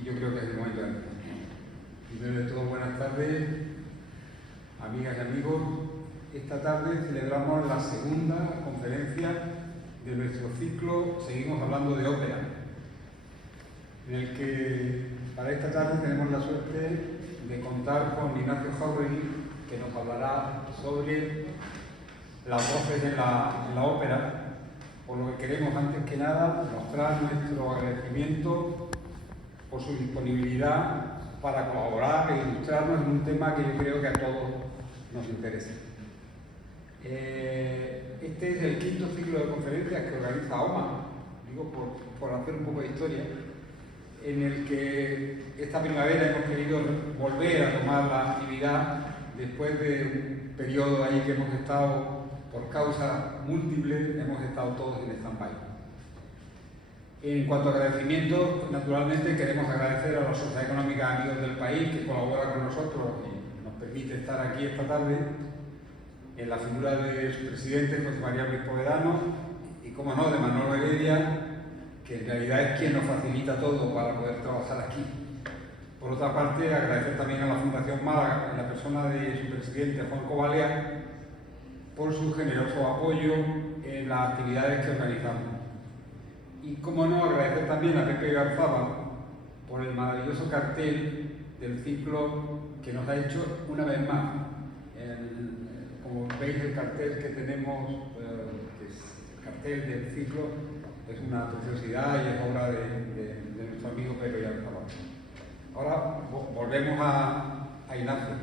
y yo creo que es el momento de empezar. Primero de todo, buenas tardes, amigas y amigos. Esta tarde celebramos la segunda conferencia de nuestro ciclo Seguimos hablando de ópera, en el que para esta tarde tenemos la suerte de contar con Ignacio Jáuregui, que nos hablará sobre las voces en la ópera, por lo que queremos antes que nada mostrar nuestro agradecimiento por su disponibilidad para colaborar e ilustrarnos en un tema que yo creo que a todos nos interesa. Este es el quinto ciclo de conferencias que organiza OMA, digo por hacer un poco de historia, en el que esta primavera hemos querido volver a tomar la actividad después de un periodo ahí que hemos estado, por causas múltiples, hemos estado todos en stand-by. En cuanto a agradecimiento, naturalmente queremos agradecer a la Sociedad Económica Amigos del País, que colabora con nosotros y nos permite estar aquí esta tarde, en la figura de su presidente, José María Luis Povedano, y como no, de Manuel Heredia, que en realidad es quien nos facilita todo para poder trabajar aquí. Por otra parte, agradecer también a la Fundación Málaga, en la persona de su presidente, Juan Cobalea, por su generoso apoyo en las actividades que organizamos. Y, como no, agradecer también a Pepe Garzaba por el maravilloso cartel del ciclo que nos ha hecho una vez más. Como veis, el cartel que tenemos, que es el cartel del ciclo, es una preciosidad y es obra de nuestro amigo Pepe Garzaba. Ahora volvemos a Ignacio.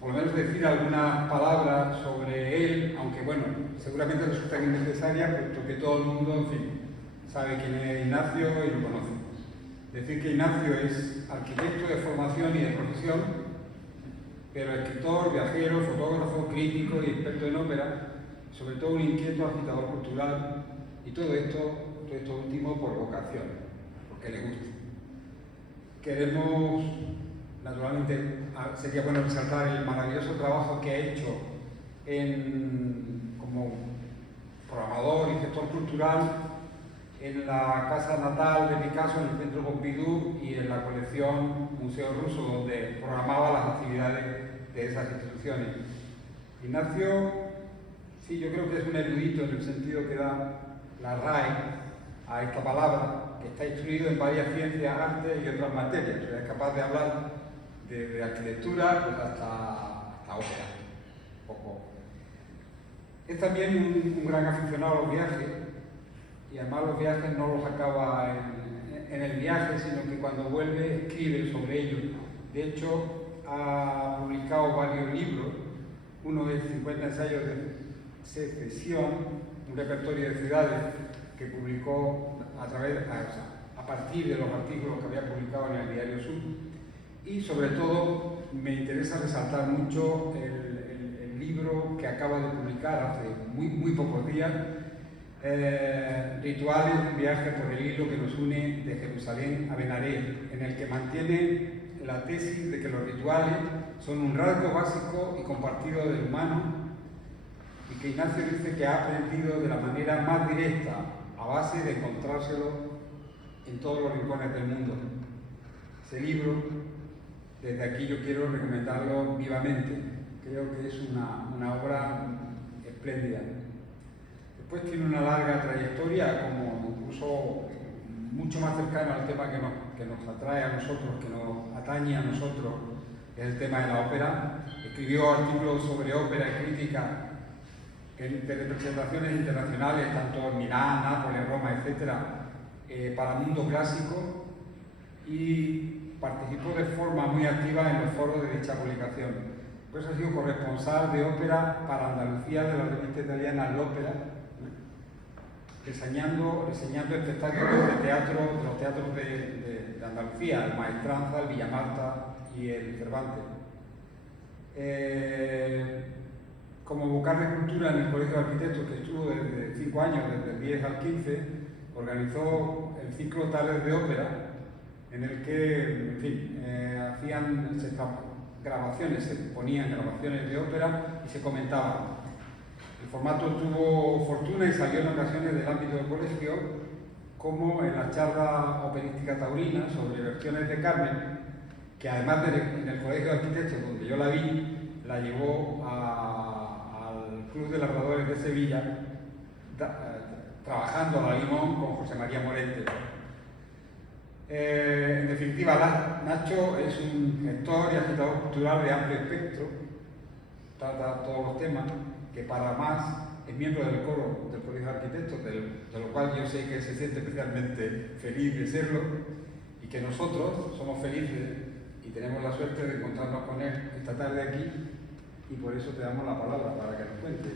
Por lo menos decir algunas palabras sobre él, aunque bueno, seguramente resultan innecesarias, puesto que todo el mundo, en fin, sabe quién es Ignacio y lo conoce. Decir que Ignacio es arquitecto de formación y de profesión, pero escritor, viajero, fotógrafo, crítico y experto en ópera, sobre todo un inquieto agitador cultural, y todo esto último por vocación, porque le gusta. Queremos, naturalmente, sería bueno resaltar el maravilloso trabajo que ha hecho como programador y gestor cultural en la casa natal de Picasso, en el Centro Pompidou, y en la colección Museo Ruso, donde programaba las actividades de esas instituciones. Ignacio, sí, yo creo que es un erudito en el sentido que da la RAE a esta palabra, que está instruido en varias ciencias, artes y otras materias. O sea, es capaz de hablar de arquitectura pues hasta ópera. Poco. Es también un gran aficionado a los viajes, y además los viajes no los acaba en el viaje, sino que cuando vuelve escribe sobre ellos. De hecho, ha publicado varios libros. Uno es 50 ensayos de secesión, un repertorio de ciudades que publicó a partir de los artículos que había publicado en el Diario Sur. Y sobre todo me interesa resaltar mucho el libro que acaba de publicar hace muy pocos días, Rituales de un viaje por el hilo que nos une de Jerusalén a Benaré, en el que mantiene la tesis de que los rituales son un rasgo básico y compartido del humano, y que Ignacio dice que ha aprendido de la manera más directa, a base de encontrárselo en todos los rincones del mundo. Ese libro, desde aquí yo quiero recomendarlo vivamente. Creo que es una obra espléndida. Después tiene una larga trayectoria, como incluso mucho más cercana al tema que nos atrae a nosotros, que nos atañe a nosotros, que es el tema de la ópera. Escribió artículos sobre ópera y crítica de representaciones internacionales, tanto en Milán, Nápoles, Roma, etc., para Mundo Clásico, y participó de forma muy activa en los foros de dicha publicación. Pues ha sido corresponsal de ópera para Andalucía de la revista italiana L'Opera, diseñando espectáculos de teatro, de los teatros de Andalucía, el Maestranza, el Villa Marta y el Cervantes. Como vocal de cultura en el Colegio de Arquitectos, que estuvo desde 5 años, desde el 10 al 15, organizó el ciclo Tardes de Ópera, en el que, en fin, se ponían grabaciones de ópera y se comentaban. El formato tuvo fortuna y salió en ocasiones del ámbito del colegio, como en la charla operística taurina sobre versiones de Carmen, que además en el Colegio de Arquitectos, donde yo la vi, la llevó al Club de Labradores de Sevilla, trabajando a la limón con José María Morente. En definitiva, Nacho es un gestor y agitador cultural de amplio espectro, trata todos los temas, que para más es miembro del coro del Colegio de Arquitectos, de lo cual yo sé que se siente especialmente feliz de serlo, y que nosotros somos felices y tenemos la suerte de encontrarnos con él esta tarde aquí, y por eso te damos la palabra para que nos cuentes.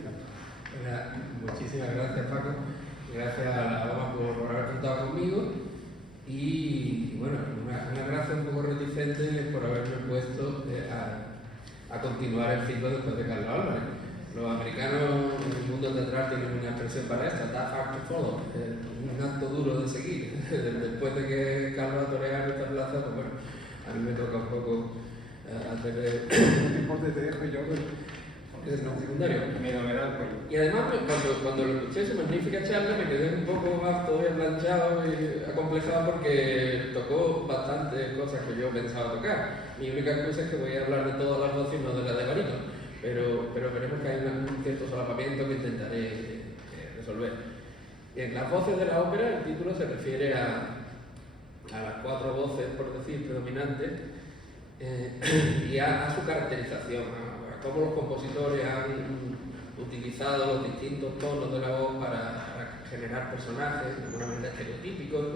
Muchísimas gracias, Paco. Gracias a la OMA por haber contado conmigo. Y bueno, una gracia un poco reticente por haberme puesto a continuar el ciclo después de Carlos Álvarez. Los americanos en el mundo teatral tienen una expresión para esto, tough act to follow, un acto duro de seguir. Después de que Carlos ha toreado esta plaza, pues bueno, a mí me toca un poco hacer No te importa, te dejo yo. es no secundario. Pues. Y además, cuando lo escuché su magnífica charla, me quedé un poco más todavía planchado y acomplejado porque tocó bastantes cosas que yo pensaba tocar. Mi única excusa es que voy a hablar de todas las voces y no de las de Marino, pero veremos que hay un cierto solapamiento que intentaré resolver. En las voces de la ópera, el título se refiere a las 4 voces, por decir, predominantes, y a su caracterización, a cómo los compositores han utilizado los distintos tonos de la voz para generar personajes de alguna manera estereotípicos,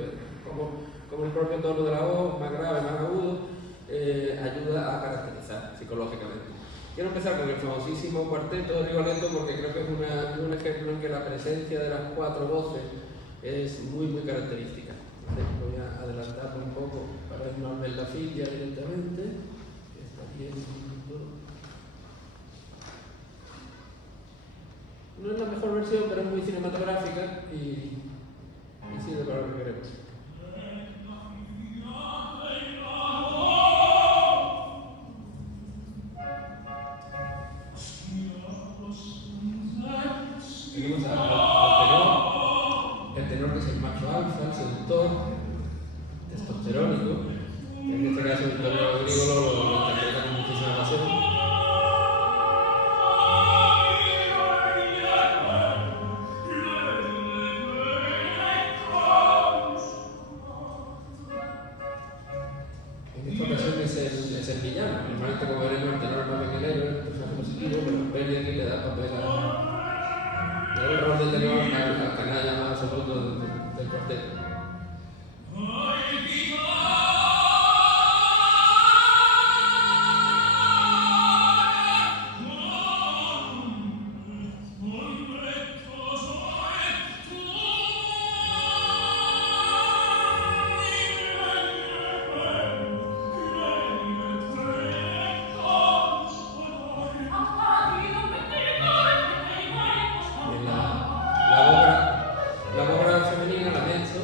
como el propio tono de la voz, más grave, más agudo, ayuda a caracterizar psicológicamente. Quiero empezar con el famosísimo cuarteto de Rigoletto porque creo que es un ejemplo en que la presencia de las 4 voces es muy característica. Voy a adelantarlo un poco para no ver la filia directamente. Está bien. No es la mejor versión, pero es muy cinematográfica y sirve para lo que queremos. Seguimos al tenor, el tenor que es el macho alfa, el seductor, testosterónico, que en este caso Vittorio Rodrigo lo interpreta con muchísima pasión. En esta ocasión es el villano, normalmente como veremos el tenor es más femenino, el personaje positivo, pero Verdi aquí le da papel el rol del tenor al canalla más absoluto del cuarteto. La obra femenina, la mezzo,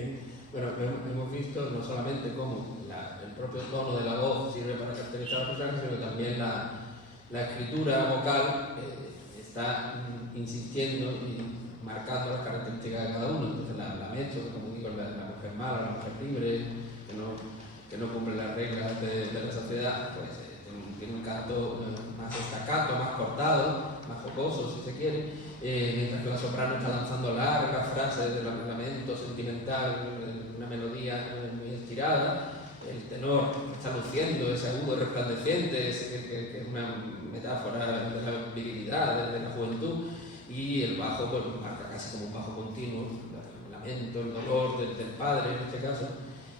Bien, bueno, hemos visto no solamente cómo el propio tono de la voz sirve para caracterizar a los personajes, sino que también la escritura vocal está insistiendo y marcando las características de cada uno. Entonces la Mecho, que como digo, la mujer mala, la mujer libre, que no cumple las reglas de la sociedad, pues tiene un canto más staccato, más cortado, más jocoso, si se quiere, mientras que la soprano está lanzando largas frases de lamento sentimental, una melodía muy estirada. El tenor está luciendo ese agudo resplandeciente, que es una metáfora de la virilidad, de la juventud, y el bajo pues, marca casi como un bajo continuo, el lamento, el dolor del padre en este caso,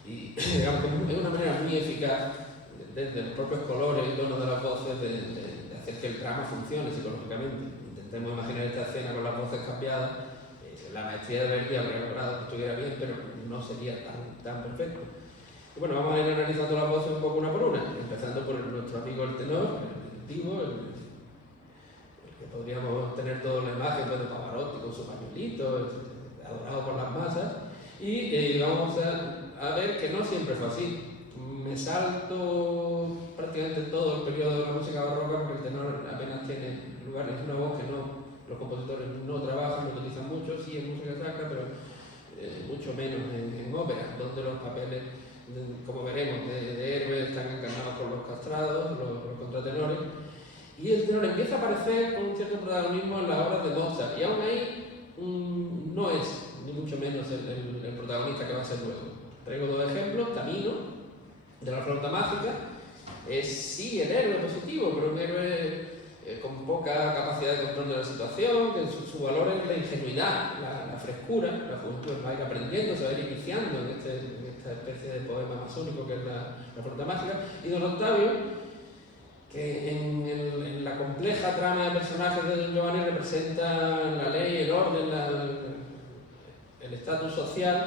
y digamos que es una manera muy eficaz desde los propios colores y tonos de las voces de hacer que el drama funcione psicológicamente. Intentemos imaginar esta escena con las voces cambiadas. La maestría de Verdi habría logrado que estuviera bien, pero no sería tan perfecto. Y bueno, vamos a ir analizando las voces un poco una por una, empezando por nuestro amigo el tenor, el diminutivo, el que podríamos tener toda la imagen pues, de Pavarotti con su pañuelito, adorado por las masas, y vamos a ver que no siempre fue así. Me salto prácticamente todo el periodo de la música barroca porque el tenor apenas tiene lugar, es una voz que los compositores no trabajan, no utilizan mucho, sí en música sacra, pero mucho menos en ópera, donde los papeles, como veremos, de héroes están encarnados por los castrados, los contratenores, y el tenor empieza a aparecer con un cierto protagonismo en las obras de Mozart, y aún ahí no es ni mucho menos el protagonista que va a ser luego. Traigo dos ejemplos. Tamino, de la flauta mágica, es sí el héroe positivo, pero un héroe con poca capacidad de control de la situación, que su valor es la ingenuidad, la frescura. La juventud va a ir aprendiendo, se va a ir iniciando en esta especie de poema masónico que es la flauta mágica. Y Don Octavio, que en la compleja trama de personajes de Don Giovanni representa la ley, el orden, el estatus social,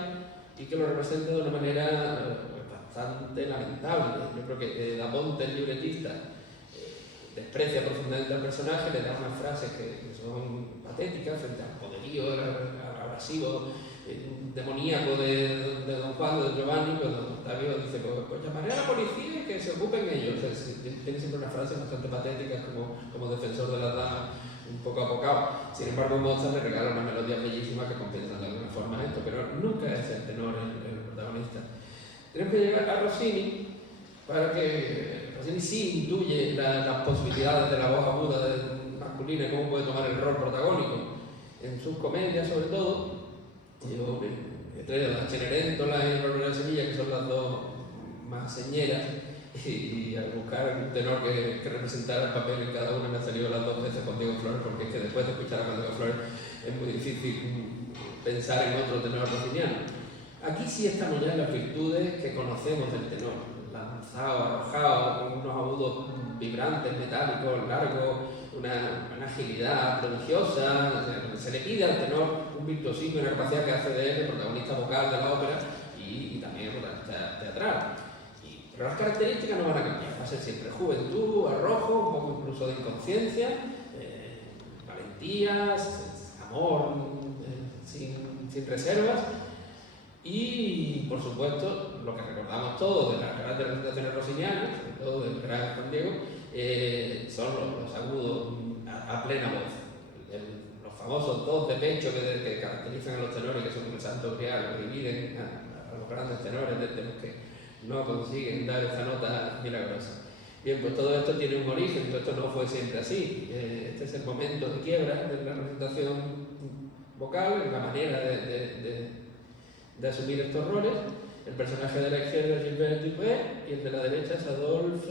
y que lo representa de una manera bastante lamentable. Yo creo que Da Ponte, el libretista, desprecia profundamente al personaje, le da unas frases que son patéticas frente al poderío abrasivo, demoníaco de Don Juan, de Don Giovanni. Pues Don Octavio dice, pues llamaré a la policía y que se ocupen ellos. O sea, tiene siempre unas frases bastante patéticas como defensor de las damas, un poco apocado. Sin embargo, Mozart le regala una melodía bellísima que compensa de alguna forma esto, pero nunca es el tenor el protagonista. Tenemos que llegar a Rossini para que Rossini sí intuye las posibilidades de la voz aguda masculina y cómo puede tomar el rol protagónico en sus comedias, sobre todo. Yo he traído la Cenerentola y el Bárbara de Sevilla, que son las dos más señeras, y al buscar un tenor que representara el papel en cada una me ha salido las dos veces con Diego Flores, porque es que después de escuchar a Diego Flores es muy difícil pensar en otro tenor rossiniano. Aquí sí estamos ya en las virtudes que conocemos del tenor, lanzado, arrojado, con unos agudos vibrantes, metálicos, largos, una agilidad prodigiosa. Se le pide al tenor un virtuosismo y una capacidad que hace de él el protagonista vocal de la ópera y también el protagonista teatral. Pero las características no van a cambiar, va a ser siempre juventud, arrojo, un poco incluso de inconsciencia, valentías, amor sin reservas. Y, por supuesto, lo que recordamos todos de las grandes representaciones rossinianas, sobre todo del gran Juan Diego, son los agudos a plena voz. Los famosos dos de pecho que caracterizan a los tenores, que son el santo grial, que dividen a los grandes tenores de los que no consiguen dar esta nota milagrosa. Bien, pues todo esto tiene un origen, todo esto no fue siempre así. Este es el momento de quiebra de la representación vocal, la manera de asumir estos roles. El personaje de la izquierda es Gilbert Dupré y el de la derecha es Adolphe...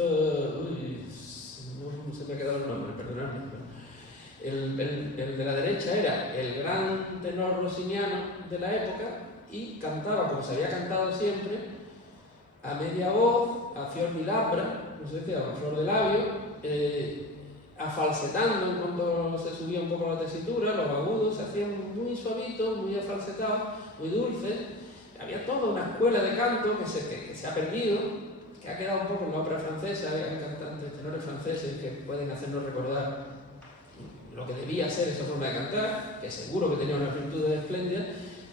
no se me ha quedado el nombre, perdonadme. El de la derecha era el gran tenor rossiniano de la época y cantaba, como se había cantado siempre, a media voz, a fior di labbra, no sé qué, a flor de labio, afalsetando en cuanto se subía un poco la tesitura, los agudos se hacían muy suavitos, muy afalsetados, muy dulces. Había toda una escuela de canto que se ha perdido, que ha quedado un poco en la ópera francesa. Hay cantantes, tenores franceses que pueden hacernos recordar lo que debía ser esa forma de cantar, que seguro que tenía unas virtudes espléndidas,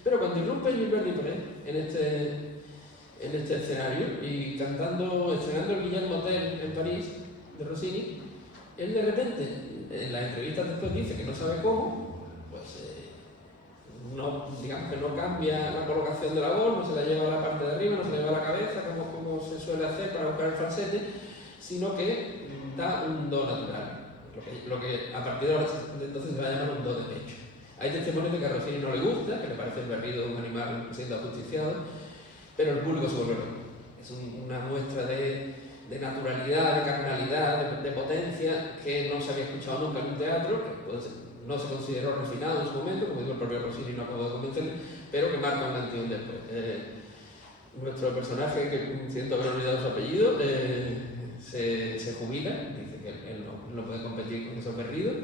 Pero cuando irrumpe Gilbert Dupré en este escenario y estrenando el Guillermo Tell en París, de Rossini, él de repente, en las entrevistas después dice que no sabe cómo, pues digamos que no cambia la colocación de la voz, no se la lleva a la parte de arriba, no se la lleva a la cabeza, como se suele hacer para buscar el falsete, sino que da un do natural, lo que a partir de entonces se va a llamar un do de pecho. Hay testimonios de que a Rossini no le gusta, que le parece el berrido de un animal siendo ajusticiado, pero el público se vuelve loco. Es una muestra de naturalidad, de carnalidad, de potencia que no se había escuchado nunca en un teatro, que no se consideró refinado en su momento, como digo, el propio Rossini no acabó de convencerle, pero que marca un antes y un después. Nuestro personaje, que siento haber olvidado su apellido, se jubila, dice que él no puede competir con esos berridos,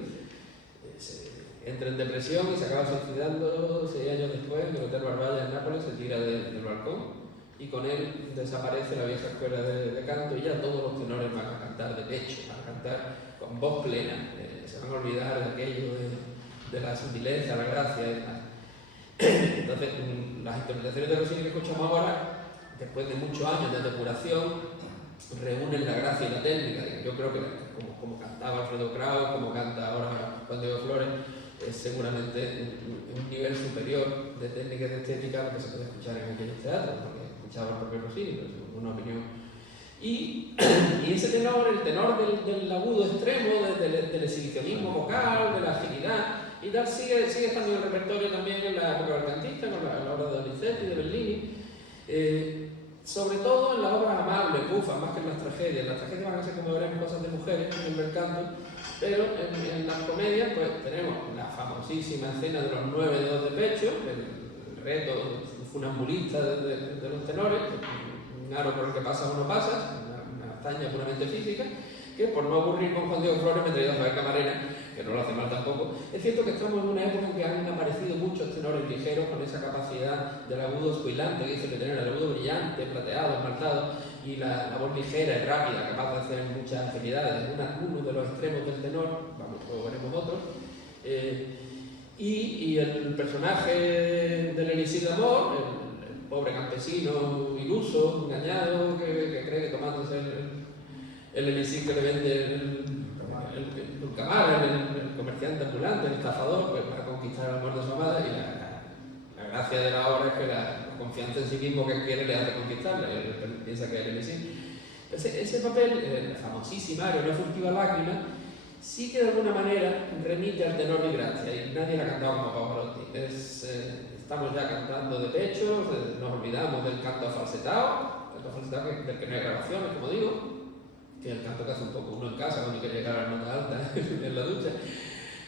entra en depresión y se acaba suicidando 6 años después en el Hotel Barballa en Nápoles, se tira del balcón y con él desaparece la vieja escuela de canto y ya todos los tenores van a cantar de pecho, van a cantar con voz plena, se van a olvidar de aquello de la sutileza, la gracia y demás. Entonces, las interpretaciones de Rossini que escuchamos ahora, después de muchos años de depuración, reúnen la gracia y la técnica. Yo creo que como cantaba Alfredo Kraus, como canta ahora Juan Diego Flores, es seguramente un nivel superior de técnica y de estética a lo que se puede escuchar en aquellos teatros, porque escuchaba el propio Rossini, pero es una opinión. Y ese tenor, el tenor del agudo extremo, del exhibicionismo vocal, de la agilidad, y tal, sigue estando en el repertorio también en la época bercantista, con la obra de Donizetti, de Bellini, sobre todo en las obras amables, bufas, más que en las tragedias. Las tragedias van a ser, como veremos, cosas de mujeres en el bel canto, pero en las comedias pues tenemos la famosísima escena de los 9 dedos de pecho, el reto funambulista de los tenores, un aro por el que pasa o no pasa, una hazaña puramente física, que por no aburrir con Juan Diego Flores me he traído a Javier Camarena, que no lo hace mal tampoco. Es cierto que estamos en una época en que han aparecido muchos tenores ligeros con esa capacidad del agudo oscilante, que dice que tener el agudo brillante, plateado, esmaltado, y la voz ligera y rápida, capaz de hacer muchas agilidades, uno de los extremos del tenor, vamos, luego veremos otros. Y el personaje del Elixir de Amor, el pobre campesino iluso, engañado, que cree que tomándose el elixir que le vende el Dulcamar, el comerciante ambulante, el estafador, pues para conquistar el amor de su amada, y la gracia de la obra es que la confianza en sí mismo que quiere le hace conquistarla, y él piensa que es el elixir. Ese papel, la famosísima aria, una furtiva lágrima, sí que de alguna manera remite al tenor de gracia, y nadie la ha cantado como Pavarotti. Estamos ya cantando de pecho, nos olvidamos del canto falsetado del que no hay grabaciones, como digo, que es el canto que hace un poco uno en casa cuando quiere llegar a la nota alta en la ducha.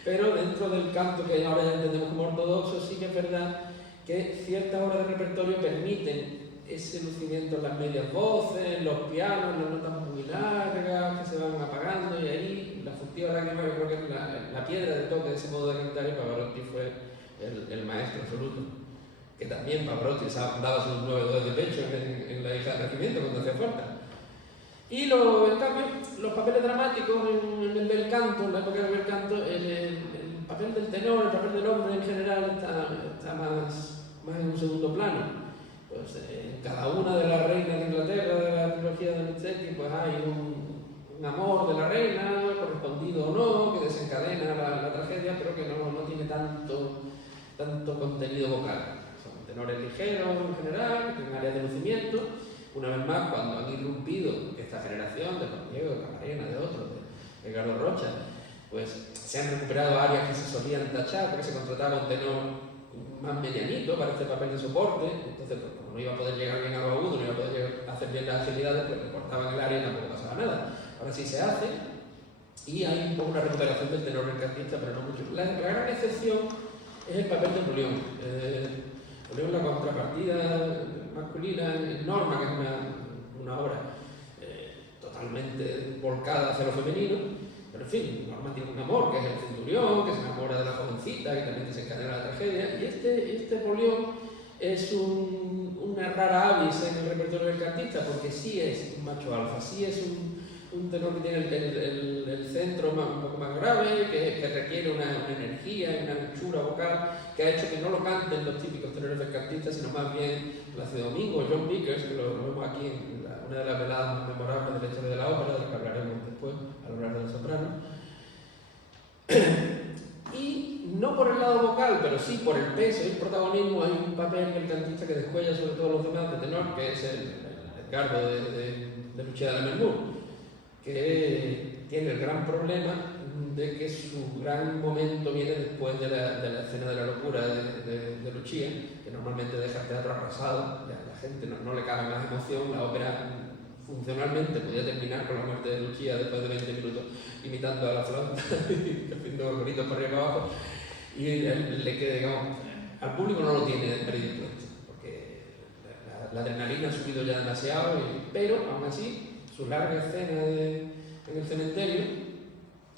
Pero dentro del canto que ahora ya entendemos como ortodoxo, sí que es verdad que ciertas obras de repertorio permiten ese lucimiento en las medias voces, los pianos, las notas muy largas que se van apagando, y ahí la furtiva lágrima, yo creo que es la piedra de toque de ese modo de cantar, y Pavarotti fue el maestro absoluto. Que también Pavarotti daba sus 9 dedos de pecho en la hija del regimiento cuando hacía falta. Y en cambio, los papeles dramáticos en el bel canto, en la época del bel canto, el papel del tenor, el papel del hombre en general está más en un segundo plano. Pues en cada una de las reinas de Inglaterra, de la trilogía de Donizetti, pues hay un amor de la reina, correspondido o no, que desencadena la tragedia, pero que no tiene tanto contenido vocal. Son tenores ligeros en general, que tienen áreas de lucimiento. Una vez más, cuando han irrumpido esta generación de Juan Diego, de Camarena, de otros, de Edgardo Rocha, pues se han recuperado áreas que se solían tachar porque se contrataba un tenor más medianito para este papel de soporte. Entonces, pues, como no iba a poder llegar bien a lo agudo, no iba a poder hacer bien las agilidades, pues le cortaban el área y tampoco pasaba nada. Ahora sí se hace, y hay un poco una recuperación del tenor bercantista, pero no mucho. La gran excepción es el papel de Polión. Polión, la contrapartida masculina en Norma, que es una obra totalmente volcada hacia lo femenino, pero en fin, Norma tiene un amor, que es el centurión, que se enamora de la jovencita, que también desencadena la tragedia, y este Polión es una rara avis en el repertorio del cantista, porque sí es un macho alfa, sí es un un tenor que tiene el centro un poco más grave, que requiere una energía y una anchura vocal que ha hecho que no lo canten los típicos tenores belcantistas, sino más bien Plácido Domingo o John Vickers, que lo vemos aquí en una de las veladas más memorables de la historia de la ópera, de la que hablaremos después al hablar del soprano. Y no por el lado vocal, pero sí por el peso y el protagonismo, hay un papel que el cantista que descuella sobre todos los demás de tenor, que es el Edgardo de Lucia de Lammermoor, que tiene el gran problema de que su gran momento viene después de la escena de la locura de Lucia, que normalmente deja el teatro arrasado, la gente no le cabe más emoción, la ópera funcionalmente podía terminar con la muerte de Lucia después de 20 minutos imitando a la flauta, haciendo gorgoritos para arriba y para abajo, y le queda, digamos, al público no lo tiene predispuesto, porque la adrenalina ha subido ya demasiado, pero aún así, su larga escena en el cementerio,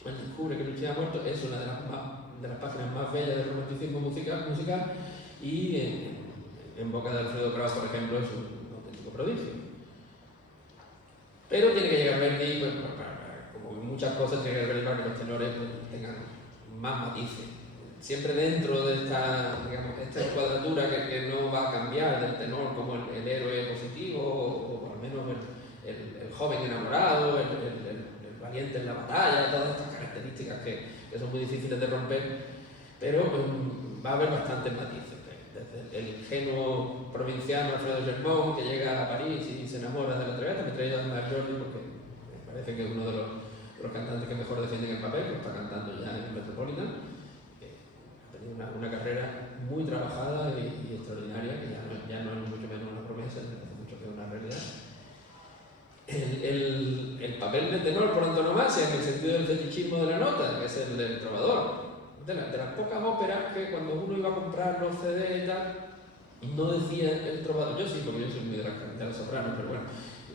él descubre que Lucia ha muerto, es una de las páginas más bellas del romanticismo musical y en boca de Alfredo Kraus, por ejemplo, es un auténtico prodigio. Pero tiene que llegar Verdi, pues, como muchas cosas, tiene que llegar Verdi para que los tenores pues, tengan más matices. Siempre dentro de esta cuadratura que no va a cambiar del tenor como el héroe positivo, o al menos el joven enamorado, el valiente en la batalla, todas estas características que son muy difíciles de romper, pero va a haber bastantes matices. Desde el ingenuo provinciano Alfredo Germont, que llega a París y se enamora de la Traviata, me he traído a Jordi porque me parece que es uno de los cantantes que mejor defienden el papel, que está cantando ya en el Metropolitan. Ha tenido una carrera muy trabajada y extraordinaria, que ya no es mucho menos una promesa, es mucho que una realidad. El papel de tenor por antonomasia, en el sentido del fetichismo de la nota, que es el del trovador. De las pocas óperas que cuando uno iba a comprar los CD y tal, no decía el trovador. Yo sí, porque yo soy muy de la soprano, pero bueno,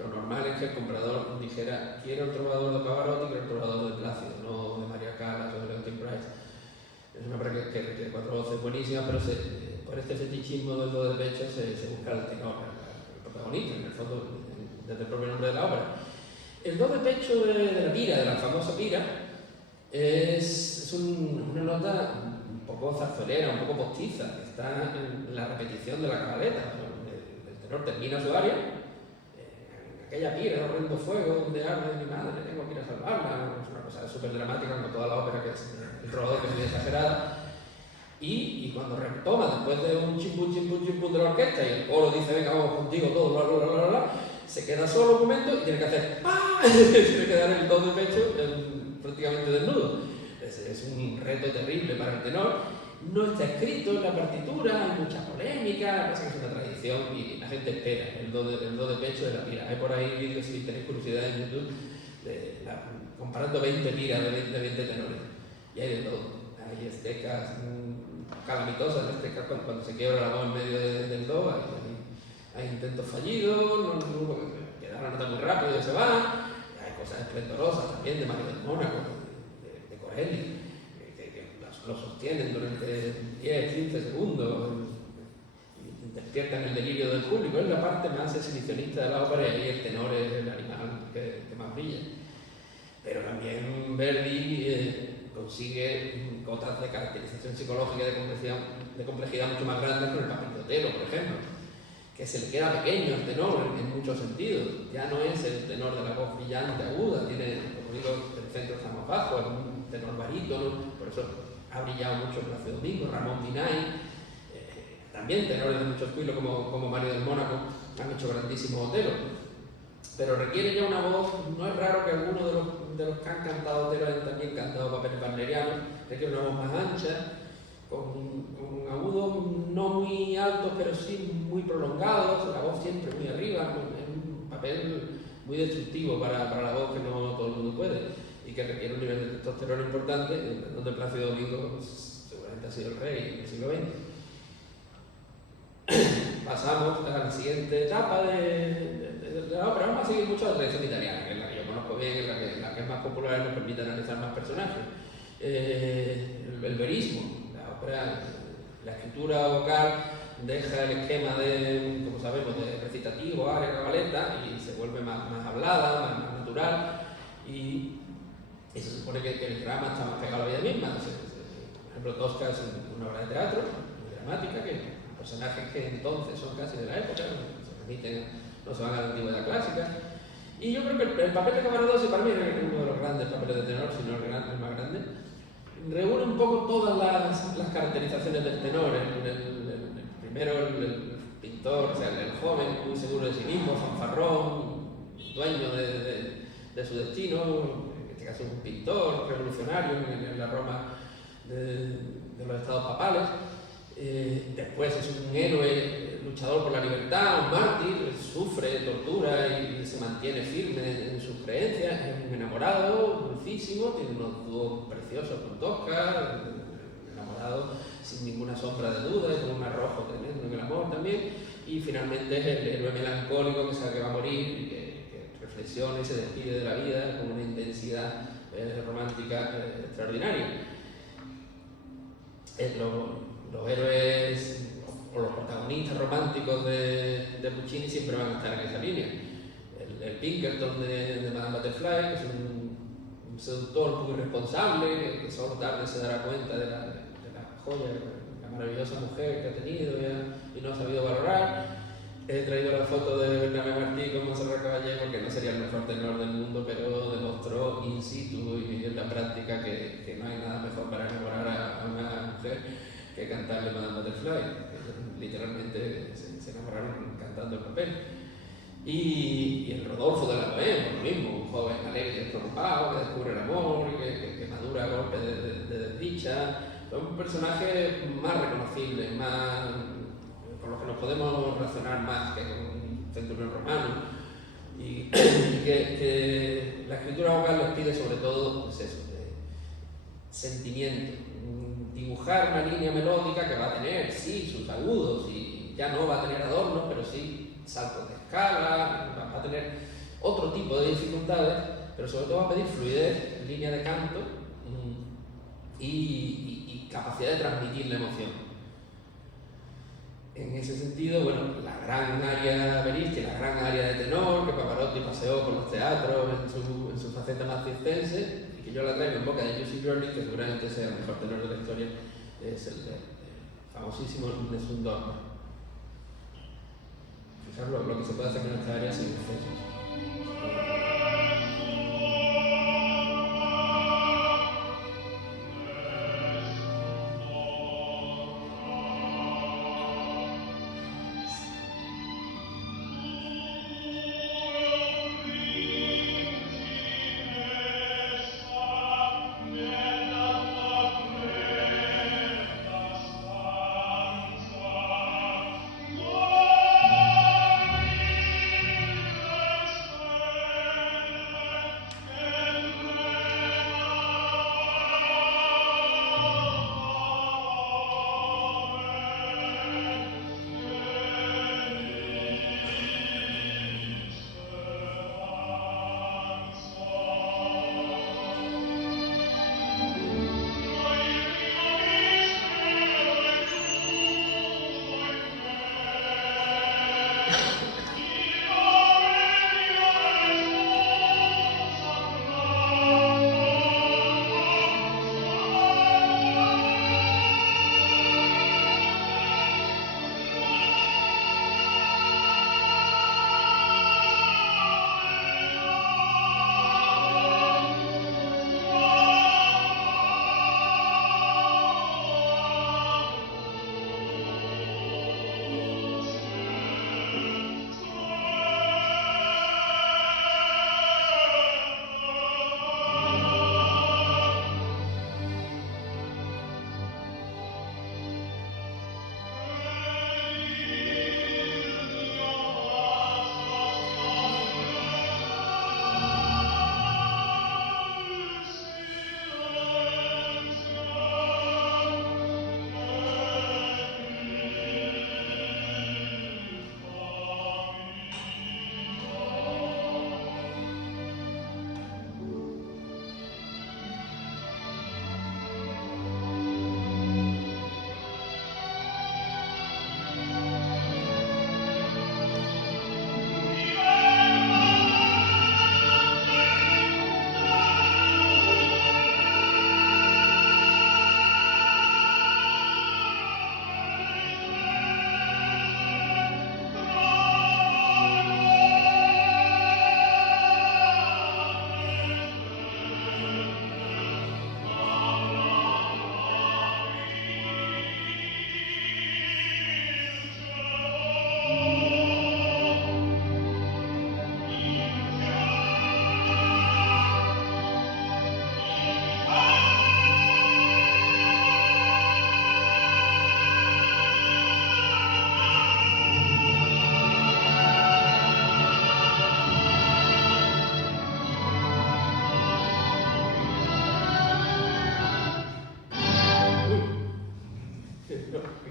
lo normal es que el comprador dijera: quiero el trovador de Pavarotti, quiero el trovador de Plácido, no de María Callas o de Leontyne Price. Es una ópera que requiere 4 voces buenísimas, pero por este fetichismo del do de pecho se busca el tenor, el protagonista, en el fondo, desde el propio nombre de la ópera. El do de pecho de la pira, de la famosa pira, es una nota un poco zarzuelera, un poco postiza, que está en la repetición de la cabaleta. El tenor termina su aria, en aquella pira, de horrendo fuego, donde arde mi madre, tengo que ir a salvarla. Es una cosa súper dramática, como toda la ópera, que es el trovador, que es muy exagerada. Y cuando retoma, después de un chimpum de la orquesta, y el coro dice: venga, vamos contigo, todo, bla, bla, bla, bla, bla, se queda solo un momento y tiene que hacer ¡ah! Tiene que dar el do de pecho prácticamente desnudo. Es un reto terrible para el tenor. No está escrito en la partitura, hay mucha polémica, pasa que es una tradición y la gente espera el do de pecho de la pira. Hay por ahí vídeos, si tenéis curiosidad en YouTube, comparando 20 piras de 20 tenores. Y hay de todo. Hay estecas calamitosas, estecas cuando se quiebra la voz en medio del do, hay intentos fallidos, que dan la nota muy rápido y se va. Hay cosas esplendorosas también de Mario del Mónaco, de Corelli, que lo sostienen durante 10, 15 segundos y despiertan el delirio del público. Es la parte más exhibicionista de la ópera, y ahí el tenor es el animal que más brilla. Pero también Verdi consigue cotas de caracterización psicológica de complejidad mucho más grandes con el papel de Otelo, por ejemplo, que se le queda pequeño al tenor en muchos sentidos. Ya no es el tenor de la voz brillante, aguda, tiene, como digo, el centro está más bajo, es un tenor barítono, por eso ha brillado mucho Plácido Domingo, Ramón Tinay, también tenores de mucho estilo como Mario del Mónaco han hecho grandísimos Otelos. Pero requiere ya una voz, no es raro que algunos de los que han cantado Otelo hayan también cantado papeles wagnerianos, requiere una voz más ancha, con agudos no muy altos, pero sí muy prolongados, la voz siempre muy arriba, es un papel muy destructivo para la voz que no todo el mundo puede, y que requiere un nivel de testosterona importante, donde Plácido Domingo seguramente ha sido el rey del siglo XX. Pasamos a la siguiente etapa de la ópera. Vamos a seguir mucho la tradición italiana, que es la que yo conozco bien, es la que es más popular y nos permite analizar más personajes. El verismo, la ópera, la escritura vocal deja el esquema de, como sabemos, de recitativo, aria, cabaleta, y se vuelve más hablada, más natural. y se supone que el drama está más pegado a la vida misma. Por ejemplo, Tosca es una obra de teatro muy dramática, que personajes que entonces son casi de la época, no se van a la antigüedad clásica. Y yo creo que el papel de Camarodossi para mí es uno de los grandes papeles de tenor, si no el más grande. Reúne un poco todas las caracterizaciones del tenor. El primero, el pintor, o sea, el joven, muy seguro de sí mismo, fanfarrón, dueño de su destino, en este caso un pintor revolucionario en la Roma de los estados papales. Después es un héroe luchador por la libertad, un mártir, sufre tortura y se mantiene firme en sus creencias, es un enamorado, dulcísimo, tiene unos dúos preciosos con Tosca, enamorado sin ninguna sombra de duda, y con un arrojo tremendo en el amor también, y finalmente es el héroe melancólico que sabe que va a morir y que reflexiona y se despide de la vida con una intensidad romántica extraordinaria. Los héroes o los protagonistas románticos de Puccini siempre van a estar en esa línea. El Pinkerton de Madame Butterfly, que es un seductor muy responsable, que solo tarde se dará cuenta de la joya, la maravillosa mujer que ha tenido y no ha sabido valorar. He traído la foto de Bernabé Martí con Montserrat Caballé porque no sería el mejor tenor del mundo, pero demostró in situ y en la práctica que no hay nada mejor para enamorar a una mujer que cantarle Madame Butterfly. Literalmente se enamoraron cantando el papel. Y el Rodolfo de la Bohème, lo mismo, un joven alegre y despreocupado que descubre el amor, que madura a golpe de desdicha. Son personajes más reconocibles, con los que nos podemos relacionar más que con un centurión romano. Y que la escritura vocal les pide sobre todo pues eso, sentimiento. Dibujar una línea melódica que va a tener, sí, sus agudos, y ya no va a tener adornos, pero sí saltos de escala, va a tener otro tipo de dificultades, pero sobre todo va a pedir fluidez, línea de canto y capacidad de transmitir la emoción. En ese sentido, bueno, la gran aria Veristi, la gran aria de tenor que Pavarotti paseó por los teatros en su faceta más circense, y que yo la traigo en boca de Jussi Björling, que seguramente sea el mejor tenor de la historia, es el famosísimo Nessun Dorma. Fijaros lo que se puede hacer en esta área sin excesos.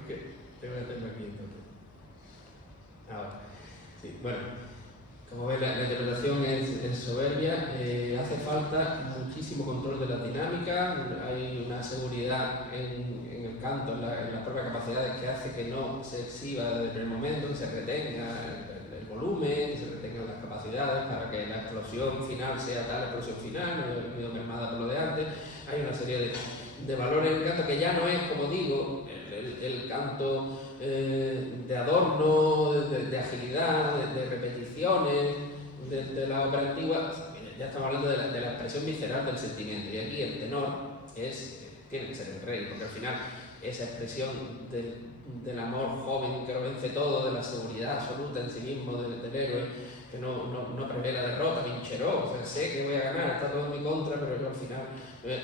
porque tengo que hacerlo aquí entonces. Ahora, sí, bueno, como veis la interpretación es soberbia, hace falta muchísimo control de la dinámica, hay una seguridad en el canto, en las propias capacidades que hace que no se exhiba desde el momento, que se retenga el volumen, que se retengan las capacidades para que la explosión final sea tal explosión final, no quede mermada por lo de antes. Hay una serie de valores en el canto que ya no es, como digo, el canto de adorno, de agilidad, de repeticiones de la ópera antigua. Ya estamos hablando de la expresión visceral del sentimiento, y aquí el tenor tiene que ser el rey, porque al final esa expresión del amor joven que lo vence todo, de la seguridad absoluta en sí mismo del héroe, que no prevé la derrota, Vincheró, o sea, sé que voy a ganar, está todo en mi contra, pero yo al final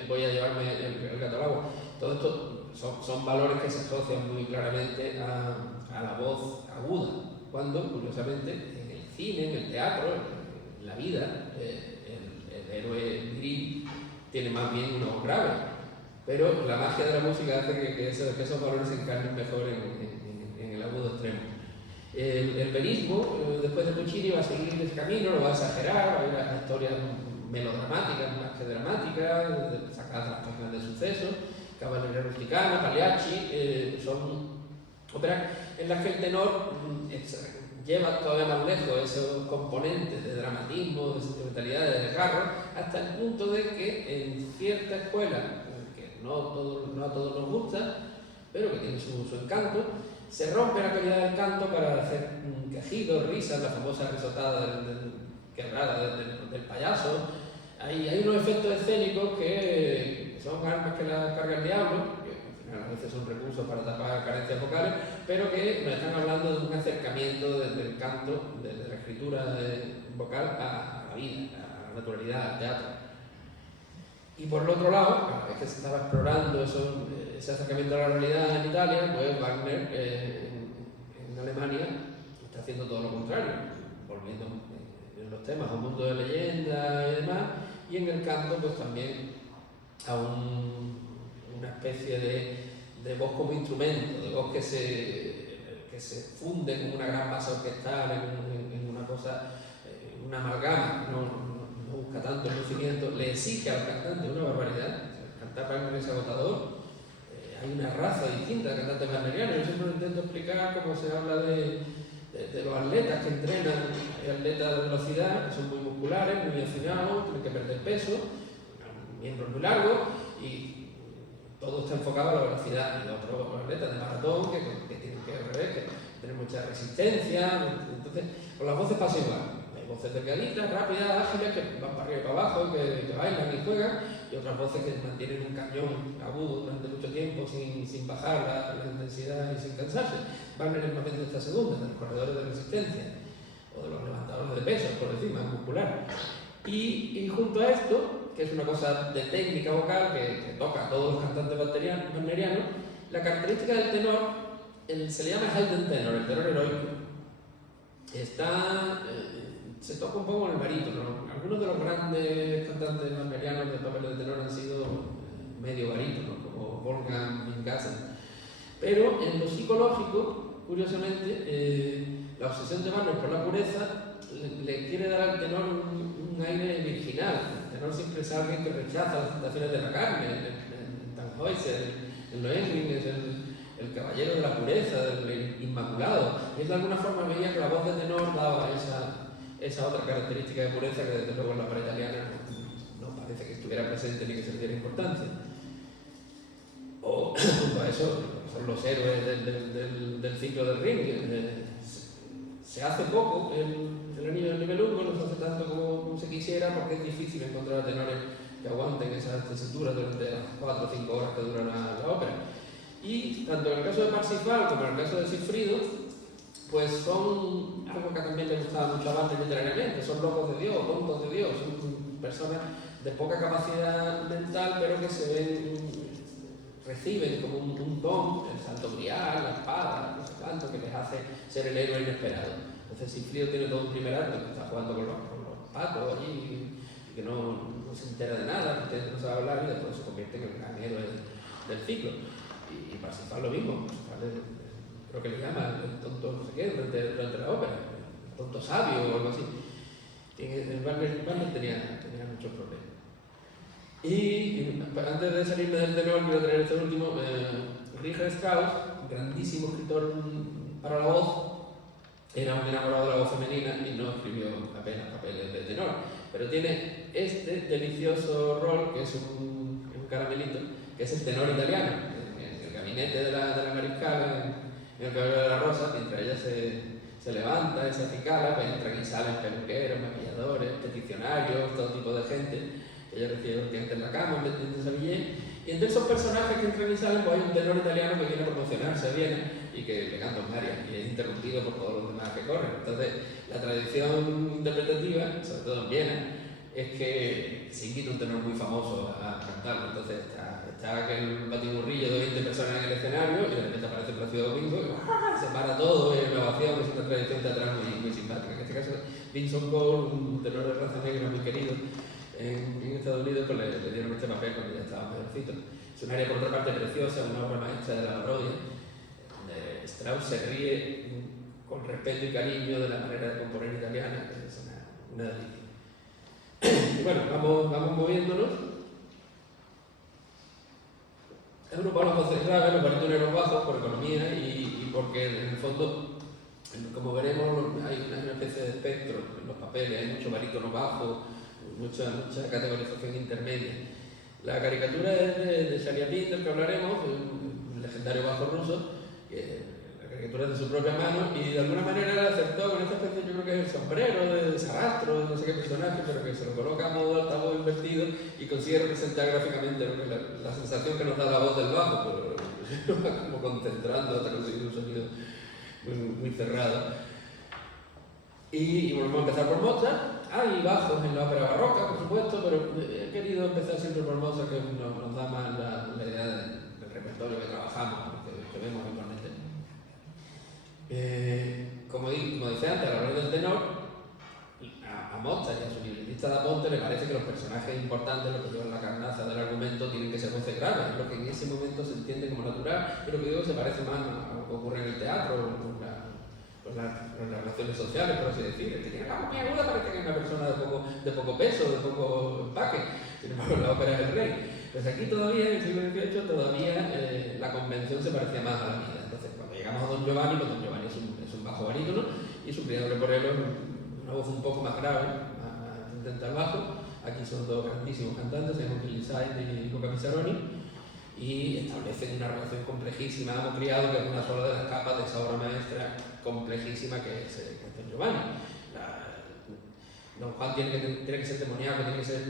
voy a llevarme el gato al agua. Todo esto son valores que se asocian muy claramente a la voz aguda, cuando, curiosamente, en el cine, en el teatro, en la vida, el héroe viril tiene más bien una voz grave, pero la magia de la música hace que esos valores se encarnen mejor en el agudo extremo. El verismo, después de Puccini, va a seguir ese camino, lo va a exagerar, va a ir a historias melodramáticas más que dramáticas, sacadas de las páginas de sucesos. Cavalleria Rusticana, Pagliacci, son óperas en las que el tenor lleva todavía más lejos esos componentes de dramatismo, de sentimentalidad, de desgarro, hasta el punto de que en cierta escuela, que no a todos nos gusta, pero que tiene su encanto, se rompe la calidad del canto para hacer quejidos, risas, la famosa risotada quebrada del payaso. Hay unos efectos escénicos que son armas que la carga el diablo, que al final a veces son recursos para tapar carencias vocales, pero que nos están hablando de un acercamiento del canto, de la escritura vocal a la vida, a la naturalidad, al teatro. Y por el otro lado, cada vez que se estaba explorando ese acercamiento a la realidad en Italia, pues Wagner en Alemania está haciendo todo lo contrario, volviendo en los temas a un mundo de leyenda y demás, y en el canto pues también a una especie de voz como instrumento, de voz que se funde como una gran base orquestal en una cosa, una amalgama, no busca tanto el lucimiento, le exige al cantante una barbaridad. Cantar Wagner es agotador. Hay una raza distinta de cantantes wagnerianos. Yo siempre intento explicar cómo se habla de los atletas que entrenan. Hay atletas de velocidad que son muy musculares, muy afinados, tienen que perder peso, miembros muy largos, y todo está enfocado a la velocidad. Y otros atletas de maratón que tienen que tener mucha resistencia. Entonces, con las voces pasa igual. Voces delgaditas, rápidas, ágiles, que van para arriba y para abajo, que bailan y juegan, y otras voces que mantienen un cañón agudo durante mucho tiempo sin bajar la intensidad y sin cansarse. Wagner es más bien de esta segunda, de los corredores de resistencia, o de los levantadores de pesos, por decir, más muscular. Y junto a esto, que es una cosa de técnica vocal que toca a todos los cantantes wagnerianos, la característica del tenor se le llama Helden tenor, el tenor heroico. Se toca un poco en el barítono. Algunos de los grandes cantantes wagnerianos de papeles de tenor han sido medio barítonos, como Wolfgang Mingassen. Pero en lo psicológico, curiosamente, la obsesión de Wagner por la pureza le quiere dar al tenor un aire virginal. El tenor siempre es alguien que rechaza las tentaciones de la carne. En Tannhäuser, en Lohengrin es el caballero de la pureza, del inmaculado. Y de alguna forma veía que la voz de tenor daba esa otra característica de pureza que desde luego en la ópera italiana no parece que estuviera presente ni que se le diera importancia. O junto a eso son los héroes del ciclo del ring. Se hace poco el anillo del Nibelungo, no se hace tanto como se quisiera, porque es difícil encontrar tenores que aguanten esa tesitura durante las 4 o 5 horas que dura la ópera. Y tanto en el caso de Parsifal como en el caso de Sigfrido, pues son algo que también le gustaba mucho a Wagner literariamente. Son locos de Dios, tontos de Dios, son personas de poca capacidad mental, pero que reciben como un don, el salto grial, la espada, no sé cuánto, que les hace ser el héroe inesperado. Entonces Sigfrido tiene todo un primer acto que está jugando con los patos allí, y que no se entera de nada, que no sabe hablar, y después se convierte en el gran héroe del ciclo. Y Parsifal lo mismo, Parsifal creo que le llama el tonto no sé qué durante la ópera, el tonto sabio o algo así. El Wagner tenía muchos problemas. Y antes de salirme del tenor, quiero traer este último. Richard Strauss, grandísimo escritor para la voz, era un enamorado de la voz femenina y no escribió apenas papeles de tenor, pero tiene este delicioso rol que es un caramelito, que es el tenor italiano, en el gabinete de la mariscala, en el Caballero de la Rosa, mientras ella se levanta, se acicala, pues entran y salen peluqueros, maquilladores, peticionarios, todo tipo de gente. Ella recibe un diente en la cama, en Savillé, y entre esos personajes que entran y salen, pues hay un tenor italiano que viene a promocionarse a Viena y que le canta un aria y es interrumpido por todos los demás que corren. Entonces, la tradición interpretativa, sobre todo en Viena, es que se invita un tenor muy famoso a cantarlo. Entonces, está aquel batiburrillo de 20 personas en el escenario y de repente aparece Plácido Domingo y se para todo, y una ovación, que es una tradición teatral muy simpática. En este caso, Vincent Cole, un tenor de raza negra muy querido en Estados Unidos, pues le dieron este papel cuando ya estaba mayorcito. Es un área por otra parte preciosa, una obra maestra de la parodia, donde Strauss se ríe con respeto y cariño de la manera de componer italiana, que es una delicia. Y bueno, vamos moviéndonos. Europa los voces graves, los baritoneros bajos por economía y porque en el fondo, como veremos, hay una especie de espectro en los papeles, hay mucho barítono bajo, mucha categorización intermedia. La caricatura es de Shaliapin, del que hablaremos, un legendario bajo ruso, la caricatura es de su propia mano y de alguna manera él acertó con esta especie, yo creo que es el sombrero de Sarastro, no sé qué personaje, pero que se lo coloca a modo altavoz invertido y consigue representar gráficamente la sensación que nos da la voz del bajo, pero como concentrando hasta conseguir un sonido muy cerrado. Y volvemos a empezar por Mozart. Hay bajos en la ópera barroca, por supuesto, pero he querido empezar siempre por Mozart, que nos da más la idea del repertorio que trabajamos, que vemos habitualmente. Como decía antes, al hablar del tenor, a Mozart y a su libretista da Ponte le parece que los personajes importantes, los que llevan la carnaza del argumento, tienen que ser voces graves, lo que en ese momento se entiende como natural, pero que digo se parece más a lo que ocurre en el teatro, con las relaciones sociales, por así decir. El que tiene la voz muy aguda parece que es una persona de poco peso, de poco empaque. Sin embargo, la ópera es el rey. Pues aquí todavía, en el siglo XVIII, todavía la convención se parecía más a la vida. Entonces, cuando llegamos a Don Giovanni, pues Don Giovanni es un bajo barítono y su criado Leporello es una voz un poco más grave, más tendente al bajo. Aquí son dos grandísimos cantantes, Gil Lizain y Luca Pisaroni, y establecen una relación complejísima, amo-criado, que es una sola de las capas de esa obra maestra complejísima que es Don Giovanni. Don Juan tiene que ser demoníaco, tiene que ser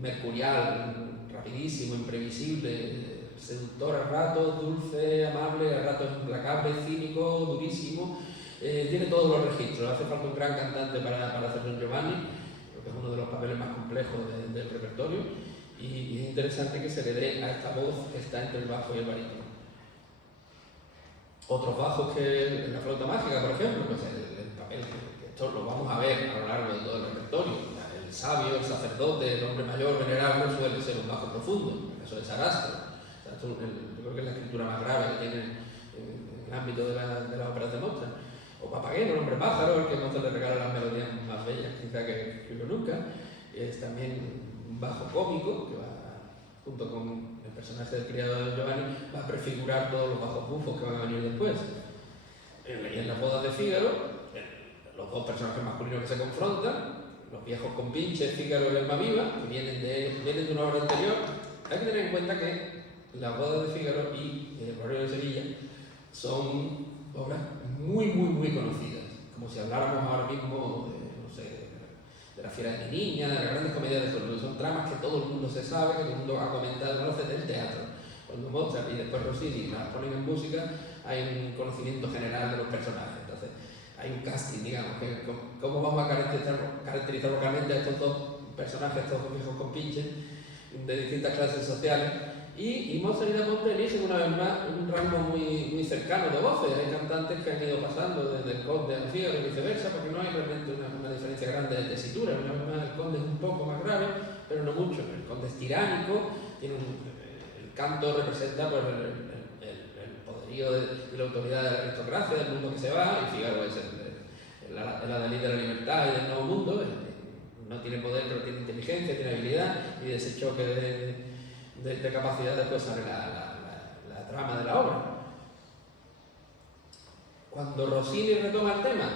mercurial, rapidísimo, imprevisible, seductor a ratos, dulce, amable, a ratos implacable, cínico, durísimo. Tiene todos los registros. Hace falta un gran cantante para hacer Don Giovanni, porque es uno de los papeles más complejos del repertorio. Y es interesante que se le dé a esta voz que está entre el bajo y el barítono. Otros bajos que en la flauta mágica, por ejemplo, pues el papel que esto lo vamos a ver a lo largo de todo el repertorio. El sabio, el sacerdote, el hombre mayor, venerable, suele ser un bajo profundo. Eso es Sarastro. Yo creo que es la escritura más grave que tiene en el ámbito de las óperas de Mozart. O Papageno, el hombre pájaro, el que Mozart le regala las melodías más bellas quizá que escribió nunca. Es también un bajo cómico que va, junto con el personaje del criado de Giovanni, va a prefigurar todos los bajos bufos que van a venir después. En las bodas de Fígaro, los dos personajes masculinos que se confrontan, los viejos compinches, Fígaro y Almaviva, que vienen de una obra anterior. Hay que tener en cuenta que las bodas de Fígaro y el Barrio de Sevilla son obras muy conocidas, como si habláramos ahora mismo de La fiera de mi niña, de las grandes comedias de Solís. Son tramas que todo el mundo se sabe, que todo el mundo ha comentado, conoce del teatro. Cuando Mozart y después Rossini las ponen en música, hay un conocimiento general de los personajes. Entonces, hay un casting, digamos, que cómo vamos a caracterizar localmente a estos dos personajes, estos dos viejos compinches de distintas clases sociales. Y Mozart y Da Ponte eligen una vez más un rango muy cercano de voces. Hay cantantes que han ido pasando desde el conde al Fígaro y viceversa, porque no hay realmente una diferencia grande de tesitura. Una vez más, el conde es un poco más grave, pero no mucho. El conde es tiránico, tiene el canto representa pues, el poderío y la autoridad de la aristocracia, del mundo que se va, y Fígaro es el adalid de la libertad y del nuevo mundo. No tiene poder, pero tiene inteligencia, tiene habilidad, y de ese choque de capacidad después sale la trama de la obra. Cuando Rossini retoma el tema,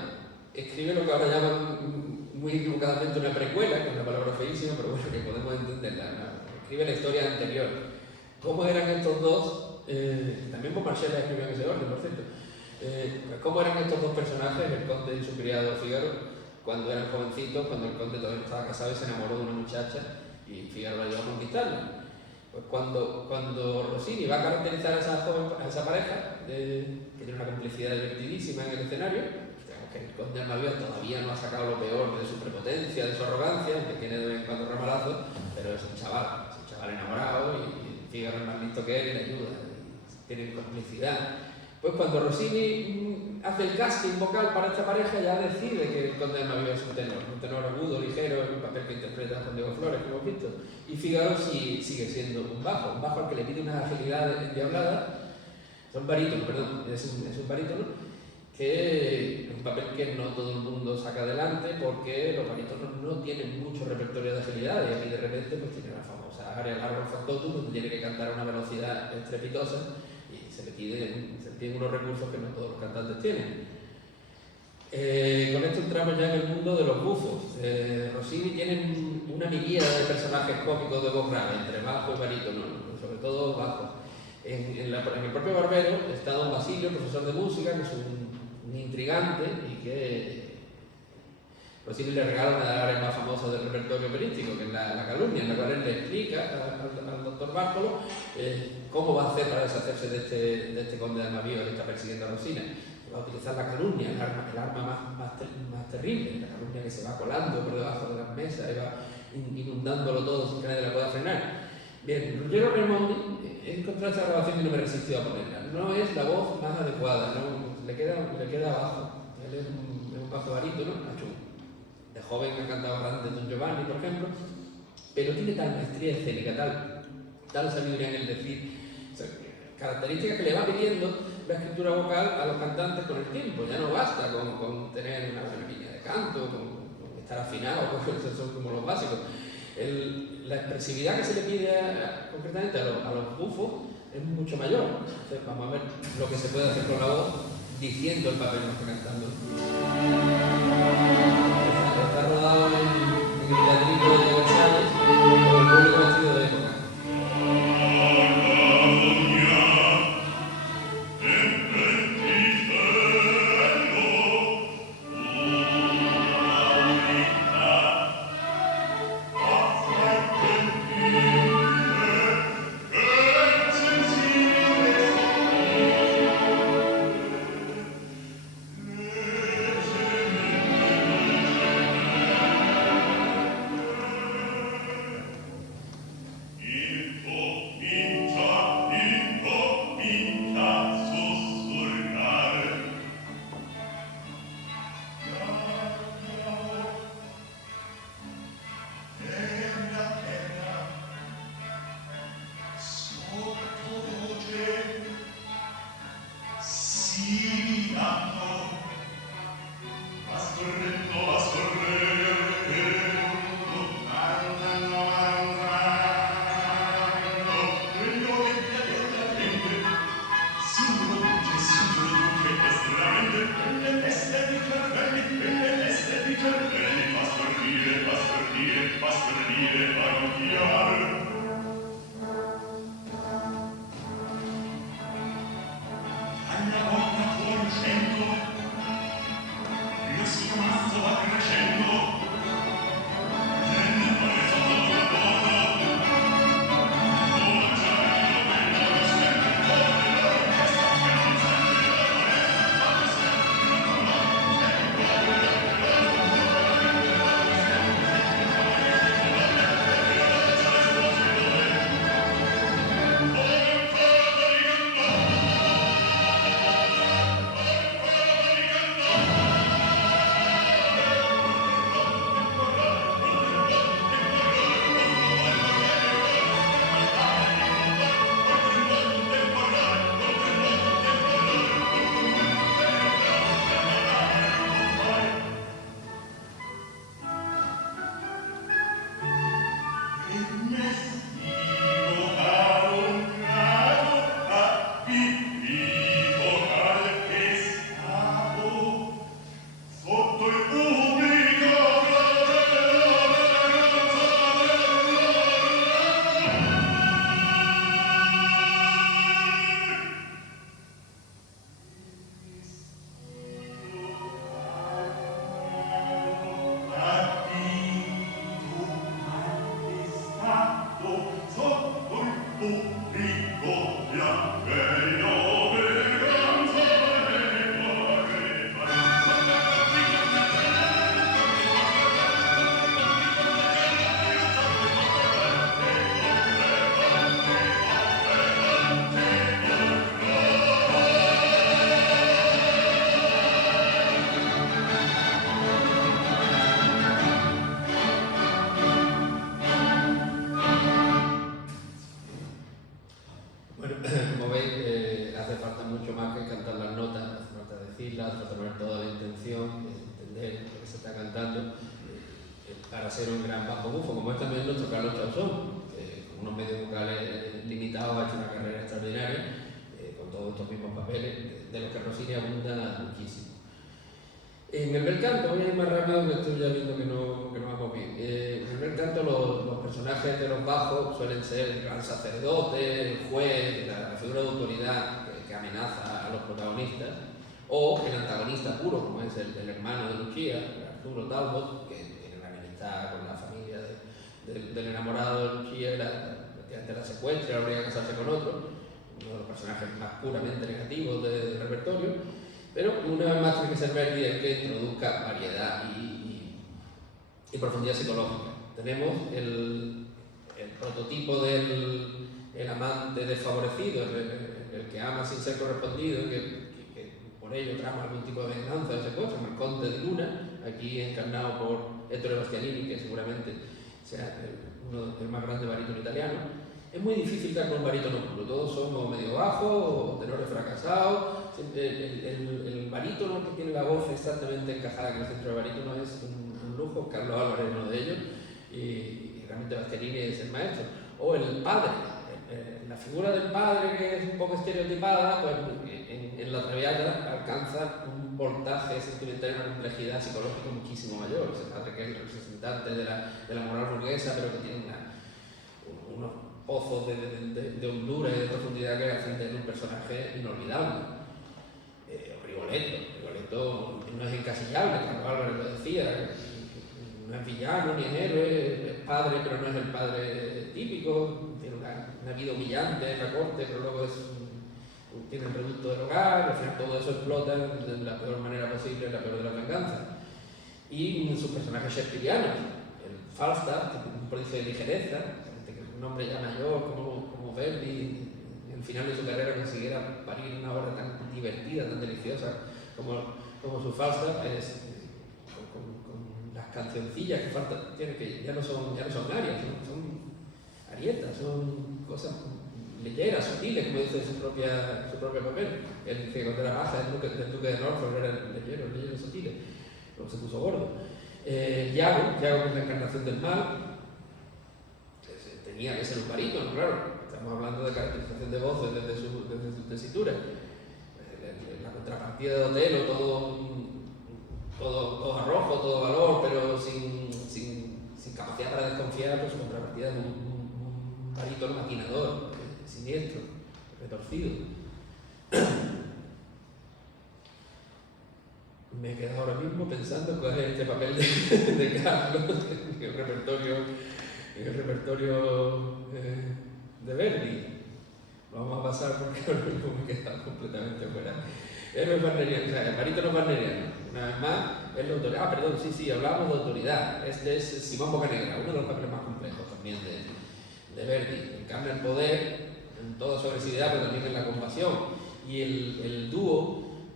escribe lo que ahora llaman muy equivocadamente una precuela, que es una palabra feísima, pero bueno, que podemos entenderla. Escribe la historia anterior. ¿Cómo eran estos dos? También Beaumarchais la escribió en ese orden, por cierto. ¿Cómo eran estos dos personajes, el conde y su criado Fígaro, cuando eran jovencitos, cuando el conde todavía estaba casado y se enamoró de una muchacha y Fígaro la ayudó a conquistarla? Pues cuando Rossini va a caracterizar a esa pareja, que tiene una complicidad divertidísima en el escenario, que el conde Almaviva todavía no ha sacado lo peor de su prepotencia, de su arrogancia, aunque tiene de vez en cuando ramalazos, pero es un chaval enamorado y Fígaro es más listo que él y le ayuda, y tienen complicidad. Pues cuando Rossini hace el casting vocal para esta pareja, ya decide que el conde Almaviva es un tenor agudo, ligero, en un papel que interpreta Juan Diego Flores, como hemos visto, y Fígaro sigue siendo un bajo al que le pide una agilidad endiablada. Es un barítono, perdón, es un barítono, que es un papel que no todo el mundo saca adelante porque los barítonos no tienen mucho repertorio de agilidad, y aquí de repente pues tiene la famosa área largo factotum, donde tiene que cantar a una velocidad estrepitosa y se le piden unos recursos que no todos los cantantes tienen. Con esto entramos ya en el mundo de los bufos. Rossini tiene una miríada de personajes cómicos de voz grave, entre bajo y barítono, sobre todo bajo. En el propio Barbero está don Basilio, profesor de música, que es un intrigante y que Rossini le regala una de las áreas más famosas del repertorio operístico, que es la calumnia, en la cual él le explica al doctor Bartolo cómo va a hacer para deshacerse de este conde de Almaviva que está persiguiendo a Rosina. Va a utilizar la calumnia, el arma más terrible, la calumnia que se va colando por debajo de las mesas y va inundándolo todo sin que nadie la pueda frenar. Bien, Ruggero Raimondi, he encontrado esa grabación y no me resistió a ponerla. No es la voz más adecuada, ¿no? le queda bajo. Él es un bajo barítono, de joven ha cantado grandes Don Giovanni, por ejemplo, pero tiene tal maestría escénica, tal sabiduría en el decir, o sea, características que le va pidiendo la escritura vocal a los cantantes con el tiempo. Ya no basta con tener una buena línea de canto, con estar afinado, esos son como los básicos. La expresividad que se le pide concretamente a los bufos es mucho mayor. Entonces vamos a ver lo que se puede hacer con la voz diciendo el papel que está cantando. Está rodado en el teatrito de Versalles por el público vestido de época. mucho más que cantar las notas, hace falta decirlas, tratar toda la intención, entender lo que se está cantando, para ser un gran bajo bufo, como es también nuestro Carlos Chausson, que con unos medios vocales limitados ha hecho una carrera extraordinaria, con todos estos mismos papeles, de los que Rossini abunda muchísimo. En el bel canto, voy a ir más rápido, que estoy ya viendo que no vamos bien. En el bel canto los personajes de los bajos suelen ser el gran sacerdote, el juez, la figura de autoridad que amenaza a los protagonistas, o el antagonista puro, como es el hermano de Lucia, Arturo Talbot, que tiene una enemistad con la familia del enamorado de Lucia, la secuestra, la obliga a casarse con otro, uno de los personajes más puramente negativos del repertorio. Pero una vez más tiene que ser Verdi el que introduzca variedad y profundidad psicológica. Tenemos el prototipo del amante desfavorecido, el que ama sin ser correspondido, que por ello trama algún tipo de venganza o secuestro, como el Conde de Luna, aquí encarnado por Ettore Bastianini, que seguramente sea uno del más grandes barítonos italianos. Es muy difícil dar con un barítono puro, todos son o medio bajo o tenores fracasados. El barítono que tiene la voz exactamente encajada en el centro del barítono es un lujo. Carlos Álvarez es uno de ellos y realmente Bastianini es el maestro. O el padre, la figura del padre, que es un poco estereotipada, pues en la Traviata alcanza un voltaje sentimental y una complejidad psicológica muchísimo mayor. Ese padre que es el representante de la moral burguesa, pero que tiene unos pozos de hondura y de profundidad que hacen de él un personaje inolvidable. Rigoletto no es encasillable, Carlos Álvarez lo decía, no es villano ni es héroe, es padre, pero no es el padre típico, tiene una vida humillante en la corte, pero luego tiene el reducto del hogar, al final todo eso explota de la peor manera posible, la peor de la venganza. Y sus personajes shakespearianos, el Falstaff, que es un prodigio de ligereza, un hombre ya mayor como Verdi, al final de su carrera consiguiera parir una obra tan divertida, tan deliciosa como su Falstaff, con las cancioncillas que Falstaff tiene, que ya no son arias, son arietas, son cosas ligeras, sutiles, como dice su propio papel. Él dice que cuando era baja del duque de Norfolk era el leyero sutiles, luego se puso gordo. Iago, que es la encarnación del mal, tenía que ser un barítono, claro. Estamos hablando de caracterización de voces desde su tesitura. La contrapartida de Otelo, todo arrojo, todo valor, pero sin capacidad para desconfiar, pues su contrapartida es un barítono maquinador, siniestro, retorcido. Me he quedado ahora mismo pensando cuál es este papel de Carlos en el repertorio de Verdi. Lo vamos a pasar porque ahora mismo me he quedado completamente fuera. Héroes wagnerianos, o sea, el barítono wagneriano. Una vez más, es la autoridad. Perdón, sí, hablábamos de autoridad. Este es Simón Boccanegra, uno de los papeles más complejos también de Verdi. Encarna el poder en toda su agresividad, pero también en la compasión. Y el dúo,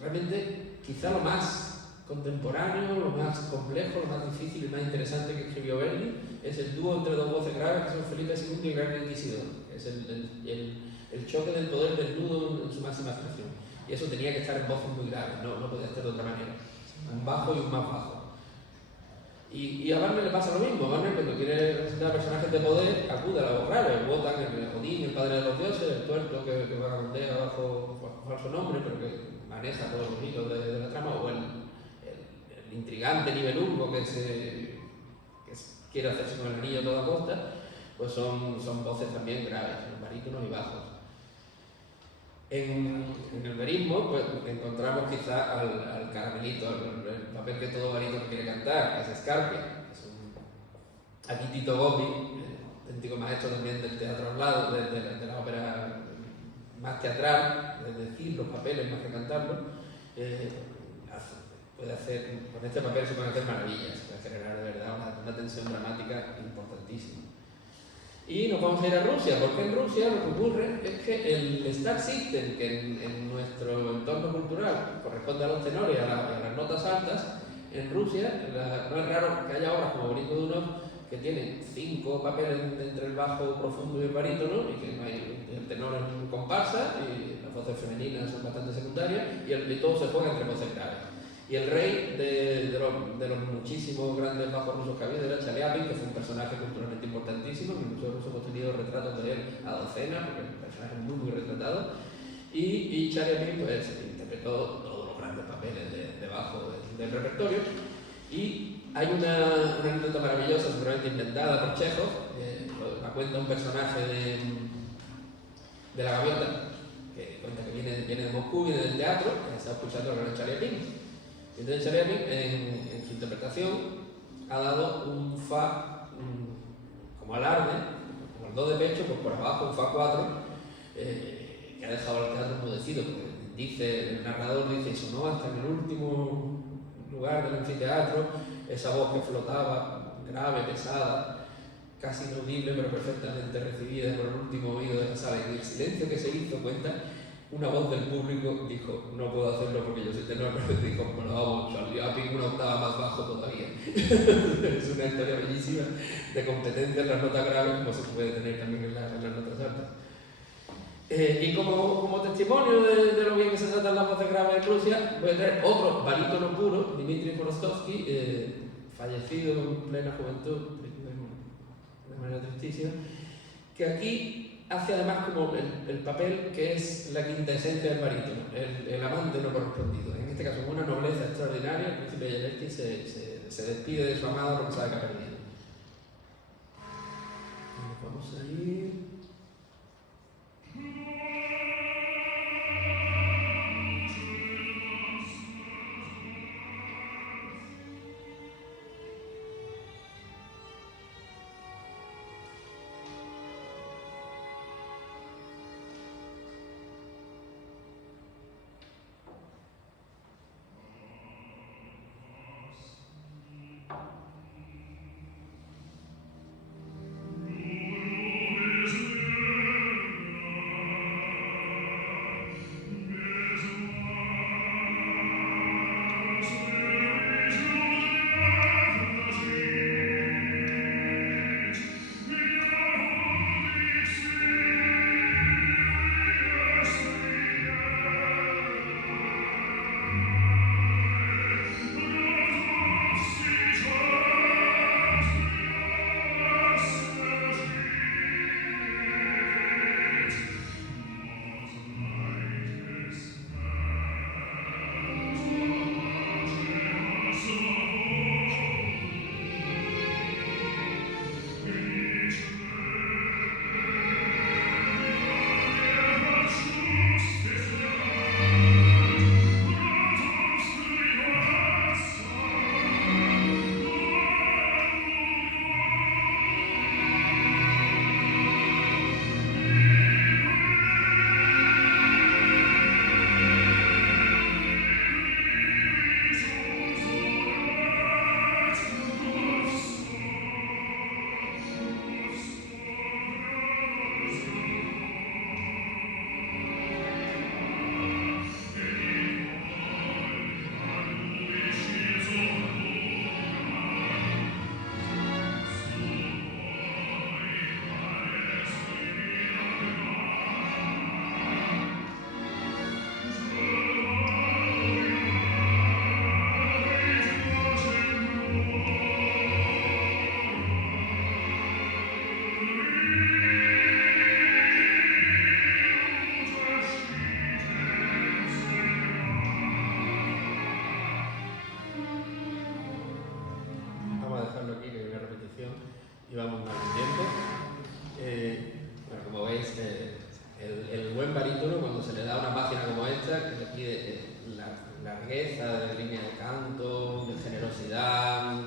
realmente quizá lo más contemporáneo, lo más complejo, lo más difícil y más interesante que escribió Verdi es el dúo entre dos voces graves que son Felipe II y el Gran Inquisidor. Es el choque del poder desnudo en su máxima expresión. Y eso tenía que estar en voces muy graves, no podía estar de otra manera. Un bajo y un más bajo. Y a Wagner le pasa lo mismo. Wagner, cuando quiere presentar personajes de poder, acude a la voz grave. Wotan, el Odín, el padre de los dioses, el tuerto que vagabundea bajo falso nombre, pero que maneja todos los hilos de la trama, o el intrigante Nibelungo que quiere hacerse con el anillo a toda costa, pues son voces también graves, barítonos y bajos. En el verismo pues, encontramos quizá al caramelito, el papel que todo barítono quiere cantar, que es Scarpia. Aquí Tito Gobbi, auténtico maestro también del teatro hablado, de la ópera más teatral, es decir, los papeles más que cantarlos, puede hacer, con este papel se pueden hacer maravillas, puede generar de verdad una tensión dramática importantísima. Y nos vamos a ir a Rusia, porque en Rusia lo que ocurre es que el Star System, que en nuestro entorno cultural corresponde a los tenores y a las notas altas, en Rusia no es raro que haya obras como Boris Godunov que tiene 5 papeles entre el bajo profundo y el barítono, y que no hay, el tenor es un comparsa, y las voces femeninas son bastante secundarias, y todo se juega entre voces graves. Y el rey de los muchísimos grandes bajos rusos que había era Chaliapin, que fue un personaje culturalmente importantísimo, en el Museo Ruso hemos tenido retratos de él a docenas, porque es un personaje muy retratado, y Chaliapin pues interpretó todos los grandes papeles de bajo del repertorio. Y hay una anécdota maravillosa, seguramente inventada por Chekhov, la cuenta un personaje de La Gaviota, que cuenta que viene de Moscú, viene del teatro, que está escuchando al gran Chaliapin. Y entonces Chaliapin, en su interpretación, ha dado un fa como alarde, como el do de pecho, pues por abajo un fa 4, que ha dejado al teatro enmudecido, porque el narrador dice, y sonó hasta en el último lugar del anfiteatro, esa voz que flotaba, grave, pesada, casi inaudible, pero perfectamente recibida por el último oído de la sala. Y en el silencio que se hizo, cuenta, una voz del público dijo, no puedo hacerlo porque yo soy tenor, pero dijo, bueno, vamos, Chaliapin una octava más bajo todavía. Es una historia bellísima de competencia en las notas graves, como se puede tener también en las notas altas. Y como testimonio de lo bien que se tratan las voces graves en Rusia, voy a traer otro barítono puro, Dmitri Khrostovsky, fallecido en plena juventud, de manera tristísima, que aquí hace además como el papel que es la quinta esencia del barítono, el amante no correspondido. En este caso, con una nobleza extraordinaria, el príncipe Yeletsky se despide de su amado porque sabe que ha perdido. Vamos a ir. Y vamos más tiempo. Bueno, como veis, el buen barítono, cuando se le da una página como esta, que le pide la largueza de línea de canto, de generosidad, de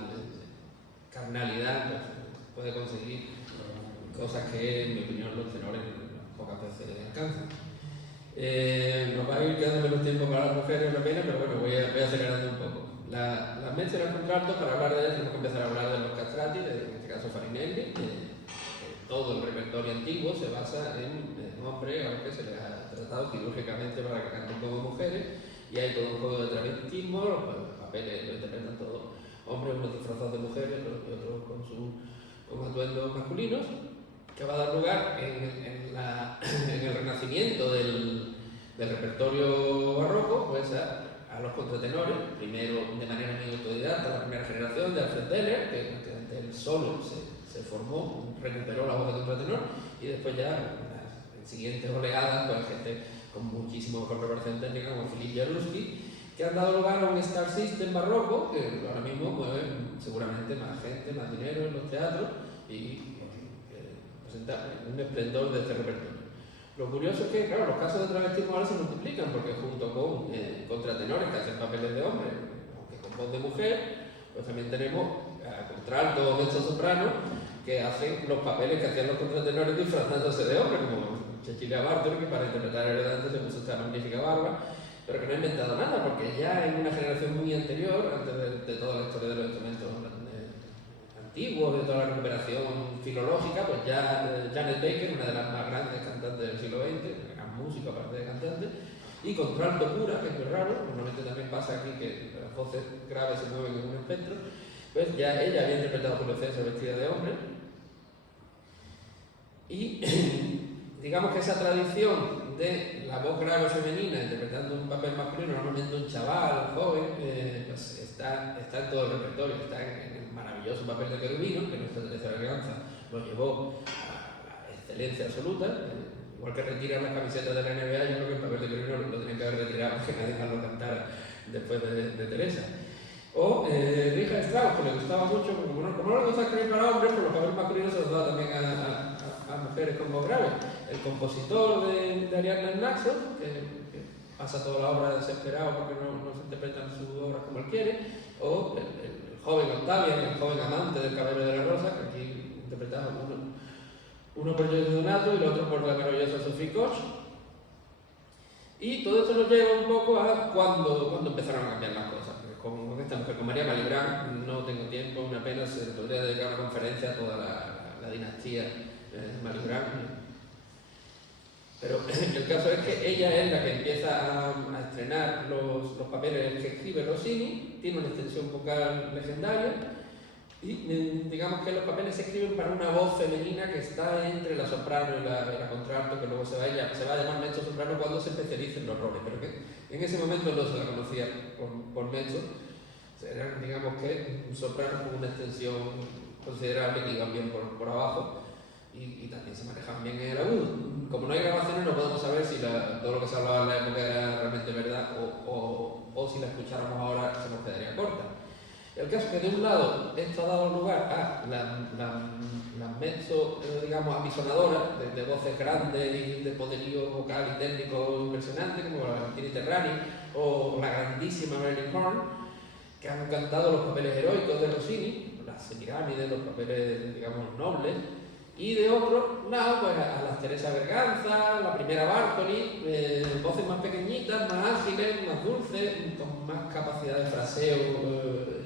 carnalidad, pues puede conseguir cosas que, en mi opinión, los tenores pocas veces alcanzan. Nos va a ir quedando menos tiempo para las mujeres, una pena, pero bueno, voy acelerando un poco. Las mezzo y las contralto, para hablar de ellas tenemos que empezar a hablar de los castrati, en este caso Farinelli, que todo el repertorio antiguo se basa en hombres, aunque se les ha tratado quirúrgicamente para que canten como mujeres, y hay todo un juego de travestismo, los papeles lo interpretan todos hombres, unos disfrazados de mujeres y otros con su con atuendos masculinos, que va a dar lugar en el renacimiento del repertorio barroco, pues a los contratenores, primero de manera muy autodidacta, la primera generación de Alfred Deller, que él solo se formó, recuperó la voz de contratenor, y después ya en siguientes oleadas, pues gente con muchísimo preparación técnica como Philippe Jaruski, que han dado lugar a un Star System barroco que ahora mismo mueve seguramente más gente, más dinero en los teatros y presenta un esplendor de este repertorio. Lo curioso es que, claro, los casos de travestismo ahora se multiplican porque junto con contratenores que hacen papeles de hombre, aunque con voz de mujer, pues también tenemos contralto o mezzo-soprano que hacen los papeles que hacían los contratenores disfrazándose de hombre, como Cecilia Bartoli, que para interpretar a Heredante se puso esta magnífica barba, pero que no ha inventado nada, porque ya en una generación muy anterior, antes de toda la historia de los instrumentos antiguos, de toda la recuperación filológica, pues ya Janet Baker, una de las más grandes cantantes del siglo XX, una gran música aparte de cantante, y contralto pura, que es muy raro, normalmente también pasa aquí que las voces graves se mueven en un espectro, pues ya ella había interpretado Julio César vestida de hombre, y digamos que esa tradición de la voz grave femenina interpretando un papel masculino, normalmente un chaval, un joven, pues está en todo el repertorio, está en el maravilloso papel de Querubino, que nuestra Teresa Berganza lo llevó a la excelencia absoluta, igual que retiran las camisetas de la NBA, yo creo que el papel de Querubino lo tenían que haber retirado, que nadie más lo cantara después de Teresa. O Richard Strauss, que le gustaba mucho, como no le gusta escribir para hombres, pero los papeles masculinos se los daba también a mujeres con voz grave. El compositor de Ariadne Naxos, que pasa toda la obra desesperado porque no se interpretan sus obras como él quiere, o el joven Octavian, el joven amante del Caballero de la Rosa, que aquí interpretaba uno por Giorgio Donato y el otro por la maravillosa Sophie Koch. Y todo esto nos lleva un poco a cuando empezaron a cambiar las cosas. Con esta mujer, con María Malibran, no tengo tiempo, una pena, se podría dedicar una conferencia a toda la dinastía Malibran. Pero el caso es que ella es la que empieza a estrenar los papeles que escribe Rossini, tiene una extensión vocal legendaria y digamos que los papeles se escriben para una voz femenina que está entre la soprano y la contralto, que luego se va a llamar mezzo soprano cuando se especialice en los roles, pero que en ese momento no se la conocía por mezzo, eran digamos que un soprano con una extensión considerable que iban bien por abajo. Y también se manejan bien en el agudo. Como no hay grabaciones, no podemos saber si todo lo que se hablaba en la época era realmente verdad o si la escucháramos ahora se nos quedaría corta. El caso es que de un lado esto ha dado lugar a las mezzo, digamos, apisonadoras de voces grandes y de poderío vocal y técnico impresionante, como la Martini Terrani o la grandísima Marilyn Horne, que han cantado los papeles heroicos de Rossini, las Semirámides, los papeles, digamos, nobles. Y de otro lado, pues a las Teresa Berganza, la primera Bartoli, voces más pequeñitas, más ágiles, más dulces, con más capacidad de fraseo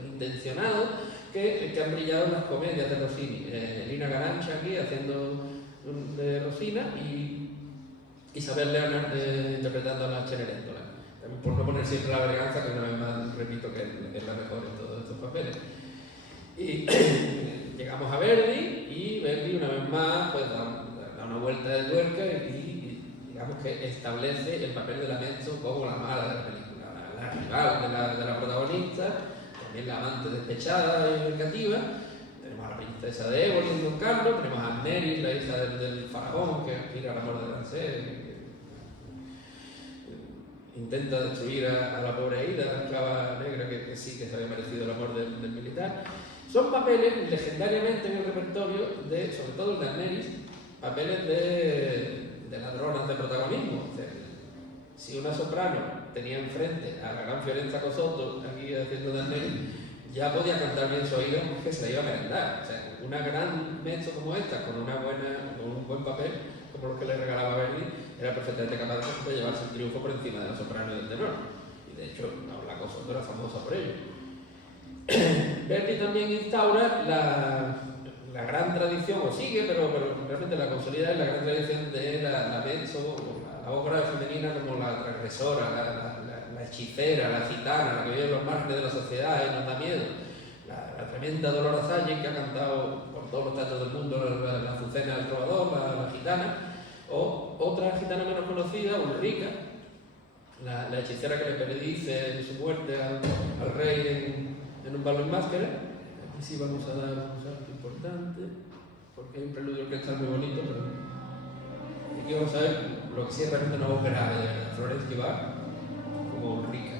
intencionado, que han brillado en las comedias de Rossini. Lina Garancha aquí haciendo de Rosina y Isabel Leonard interpretando a la Cenerentola. Por no poner siempre la Berganza, que una vez más repito que es la mejor en todos estos papeles. Y llegamos a Verdi y Verdi una vez más pues da una vuelta de tuerca y digamos que establece el papel de la mezzo como la mala de la película, la rival de la protagonista, también la amante despechada y vengativa. Tenemos a la princesa de Éboli en Don Carlos, tenemos a Mary, la hija del faraón que aspira al amor de Lancel, que intenta destruir a la pobre Aida, la esclava negra que sí que se había merecido el amor del militar. Son papeles legendariamente en el repertorio, sobre todo el de Amneris, papeles de ladronas de protagonismo. O sea, si una soprano tenía enfrente a la gran Fiorenza Cosotto, aquí haciendo de Amneris, ya podía cantar bien su oído porque se la iba a merendar. O sea, una gran mezzo como esta, con un buen papel, como los que le regalaba Verdi, era perfectamente capaz de llevarse el triunfo por encima de la soprano y del tenor. Y de hecho, la Cosotto era famosa por ello. Verdi también instaura la gran tradición, o sigue, pero realmente la consolida es la gran tradición de la mezzo, la voz grave femenina como la transgresora, la hechicera, la gitana, la que vive en los márgenes de la sociedad y nos da miedo. la tremenda Dolores Salle, que ha cantado por todos los teatros del mundo la Azucena del Trovador, la gitana, o otra gitana menos conocida, Ulrica, la hechicera que le predice su muerte al rey en un balo en máscara. Aquí sí vamos a dar un salto importante, porque hay un preludio que está muy bonito, pero aquí vamos a ver lo que sí es realmente una ópera de Florence Guibar, como Ulrica.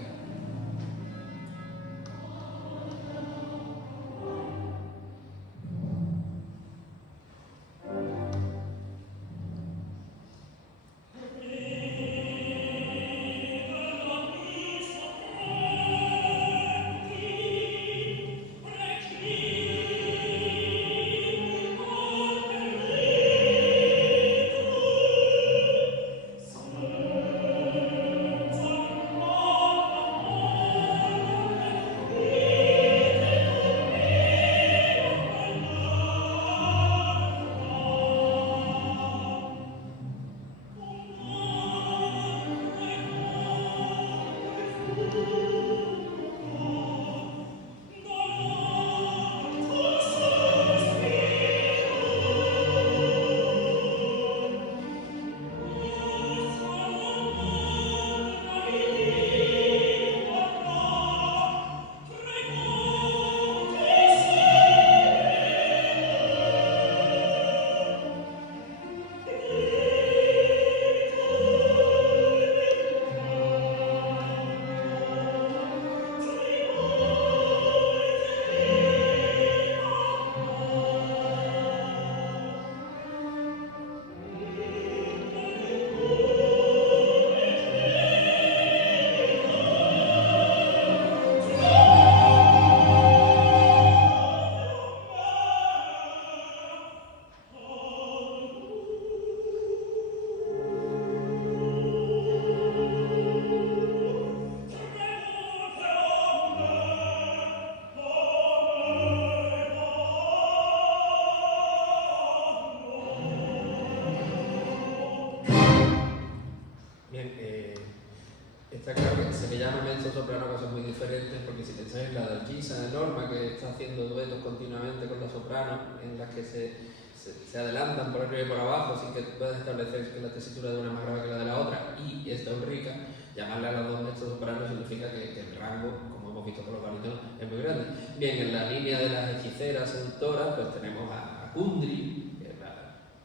Está claro que se le llama mezzo-soprano a cosas muy diferentes, porque si pensáis en la de Algisa de Norma, que está haciendo duetos continuamente con la soprano, en las que se adelantan por arriba y por abajo sin que puedan establecer que la tesitura de una es más grave que la de la otra, y esta Ulrica, llamarle a las dos mezzo-sopranos significa que el rango, como hemos visto con los barítonos, es muy grande. Bien, en la línea de las hechiceras seductoras, pues tenemos a Kundry, que es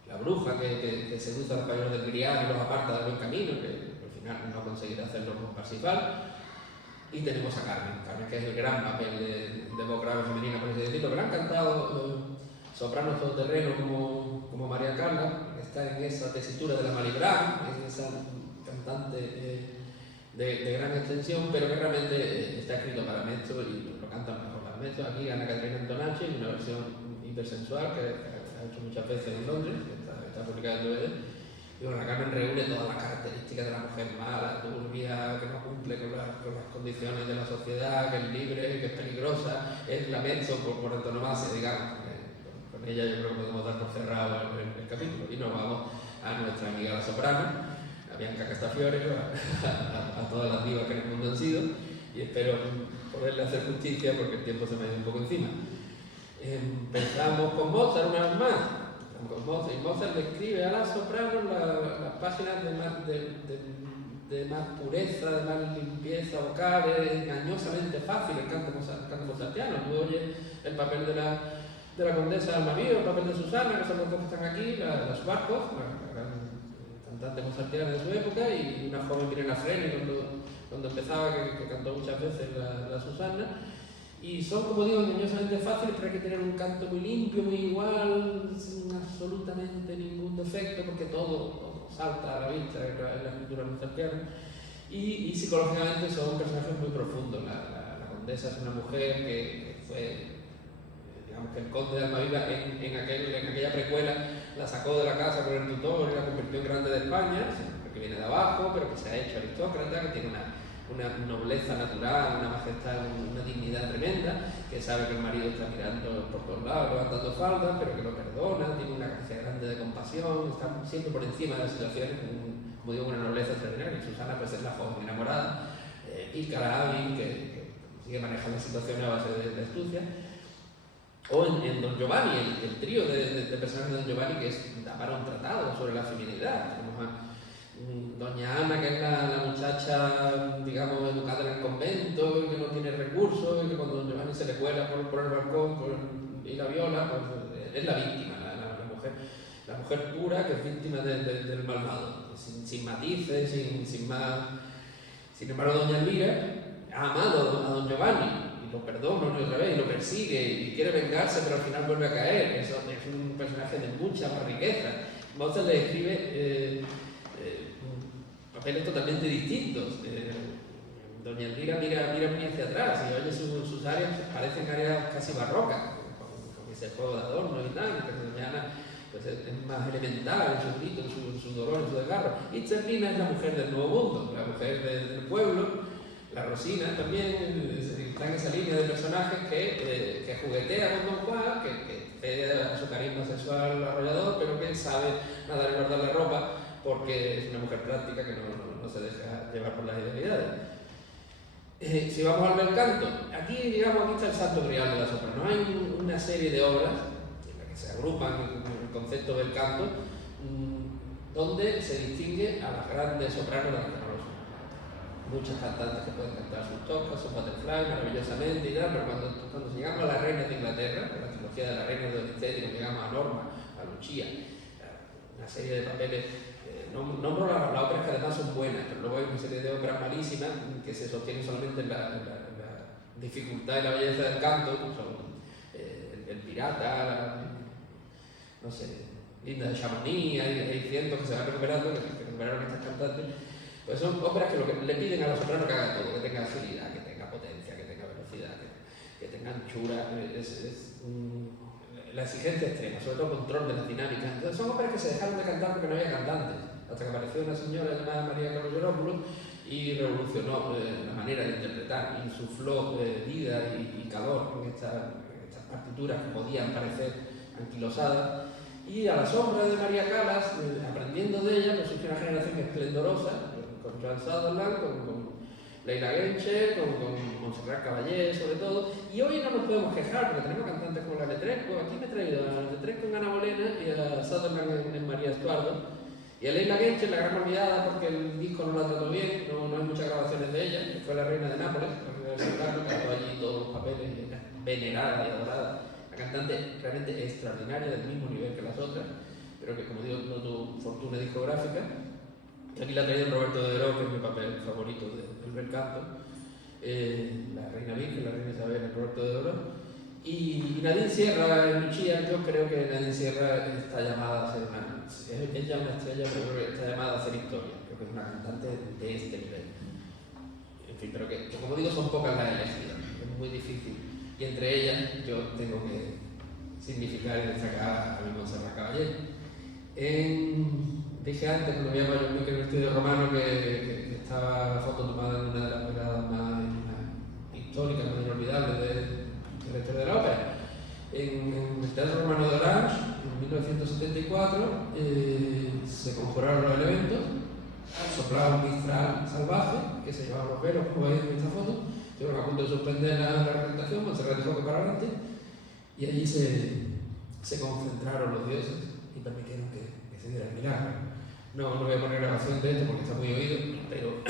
la bruja que seduce a los caballeros del Grial y los aparta del buen camino, que no conseguirá hacerlo con Parsifal. Y tenemos a Carmen, que es el gran papel de voz grave femenina, por así decirlo, pero han cantado sopranos todoterreno como María Carla, que está en esa tesitura de la Malibran, es esa cantante de gran extensión, pero que realmente está escrito para mezzo y lo cantan mejor las mezzos. Aquí Ana Caterina Antonacci en una versión hipersensual que ha hecho muchas veces en Londres, que está publicada en DVD. Y bueno, la Carmen reúne todas las características de la mujer mala, turbia, que no cumple con las condiciones de la sociedad, que es libre, que es peligrosa, es la mezzo por antonomasia, digamos. Con ella yo creo que podemos dar por cerrado el capítulo. Y nos vamos a nuestra amiga la soprano, a Bianca Castafiore, a todas las divas que en el mundo han sido, y espero poderle hacer justicia porque el tiempo se me ha ido un poco encima. Empezamos con Mozart una vez más. Y Mozart le escribe a la soprano las páginas de más pureza, de más limpieza vocal, es engañosamente fácil el canto mozartiano. Tú oyes el papel de la condesa Almaviva, el papel de Susana, que son los dos que están aquí, las Barcos, la gran cantante mozartiana de su época, y una joven Mirena Freni cuando empezaba, que cantó muchas veces la Susana. Y son, como digo, engañosamente fáciles, pero hay que tener un canto muy limpio, muy igual, sin absolutamente ningún defecto, porque todo salta a la vista en la escritura mozartiana. Y psicológicamente son personajes muy profundos. La condesa es una mujer que fue, digamos que el conde de Almaviva en aquella precuela la sacó de la casa con el tutor y la convirtió en grande de España, que viene de abajo, pero que se ha hecho aristócrata, que tiene una nobleza natural, una majestad, una dignidad tremenda, que sabe que el marido está mirando por todos lados, levantando faldas, pero que lo perdona, tiene una capacidad grande de compasión, está siempre por encima de las situaciones, como digo, una nobleza extraordinaria. Y Susana pues es la joven enamorada, pícara, hábil, que sigue manejando situaciones a base de astucia. O en Don Giovanni, el trío de personajes de Don Giovanni, que da para un tratado sobre la feminidad. Tenemos a Doña Ana, que es la muchacha, digamos, educada en el convento, que no tiene recursos, y que cuando Don Giovanni se le cuela por el balcón y la viola, pues es la víctima, la mujer pura que es víctima del malvado, sin matices, sin más. Sin embargo, Doña Elvira ha amado a Don Giovanni y lo perdona una y otra vez y lo persigue y quiere vengarse, pero al final vuelve a caer. Es un personaje de mucha más riqueza. Mozart le escribe papeles totalmente distintos. Doña Elvira mira muy hacia atrás y oye sus áreas parecen áreas casi barrocas, con ese juego de adornos y tal, pero Doña Ana pues es más elemental en su grito, en su dolor, en su desgarro. Y Zerlina es la mujer del Nuevo Mundo, la mujer del pueblo. La Rosina también está en esa línea de personajes que juguetea con Don Juan, que cede a su carisma sexual arrollador, pero que sabe nadar y guardar la ropa porque es una mujer práctica que no se deja llevar por las idealidades. Si vamos al bel canto, aquí está el santo grial de la soprano. Hay una serie de obras en las que se agrupan en el concepto del canto, donde se distingue a las grandes sopranos de la tecnología. Muchas cantantes que pueden cantar sus toscas, sus butterfly maravillosamente y tal, pero cuando llegamos a las reinas de Inglaterra, con la trilogía de las reinas de Donizetti, cuando llegamos a Norma, a Lucia, una serie de papeles, nombro las óperas que además son buenas, pero luego hay una serie de óperas malísimas que se sostienen solamente en la dificultad y la belleza del canto, como son el Pirata, no sé, Linda de Chamonix, hay cientos que se van recuperando, que recuperaron estas cantantes. Pues son óperas que lo que le piden a la soprano que haga todo, que tenga agilidad, que tenga potencia, que tenga velocidad, que tenga anchura, la exigencia extrema, sobre todo control de las dinámicas. Entonces son óperas que se dejaron de cantar porque no había cantantes, hasta que apareció una señora llamada María Calogero y revolucionó la manera de interpretar, insufló vida y calor en estas partituras que podían parecer anquilosadas. Y a la sombra de María Callas, aprendiendo de ella, pues surgió una generación esplendorosa, con Joan Sutherland, con Leila Gencher, con Montserrat Caballé, sobre todo. Y hoy no nos podemos quejar, porque tenemos cantantes como la Letresco. Aquí me he traído a la Letresco en Ana Bolena y a Sutherland en María Estuardo. Y a Leila Gencher, la gran olvidada, porque el disco no la trató bien, no hay muchas grabaciones de ella, que fue la reina de Nápoles, la reina de San Carlos, que cantó allí todos los papeles, venerada y adorada. La cantante realmente extraordinaria, del mismo nivel que las otras, pero que, como digo, no tuvo fortuna discográfica. Aquí la ha traído Roberto de Deró, que es mi papel favorito del bel canto. La reina Virgen, la reina Isabel, Roberto de Deró. Y Nadine Sierra en Lucia, yo creo que Nadine Sierra está llamada a ser es ya una estrella, pero creo que está llamada a hacer historia. Creo que es una cantante de este nivel. En fin, pero que como digo, son pocas las elegidas, es muy difícil. Y entre ellas yo tengo que significar y destacar a mi Montserrat Caballé. Dije antes, cuando veía a John Milker en el estudio romano, que estaba la foto tomada en una de las veladas más históricas, más inolvidables de la historia de la ópera. En el Teatro Romano de Orange, en 1974, se conjuraron los elementos, soplaba un mistral salvaje que se llevaba los velos, como veis en esta foto. Estuvieron a punto de suspender la representación, Montserrat dijo que para adelante, y allí se concentraron los dioses y permitieron que se diera el milagro. No voy a poner grabación de esto porque está muy oído, pero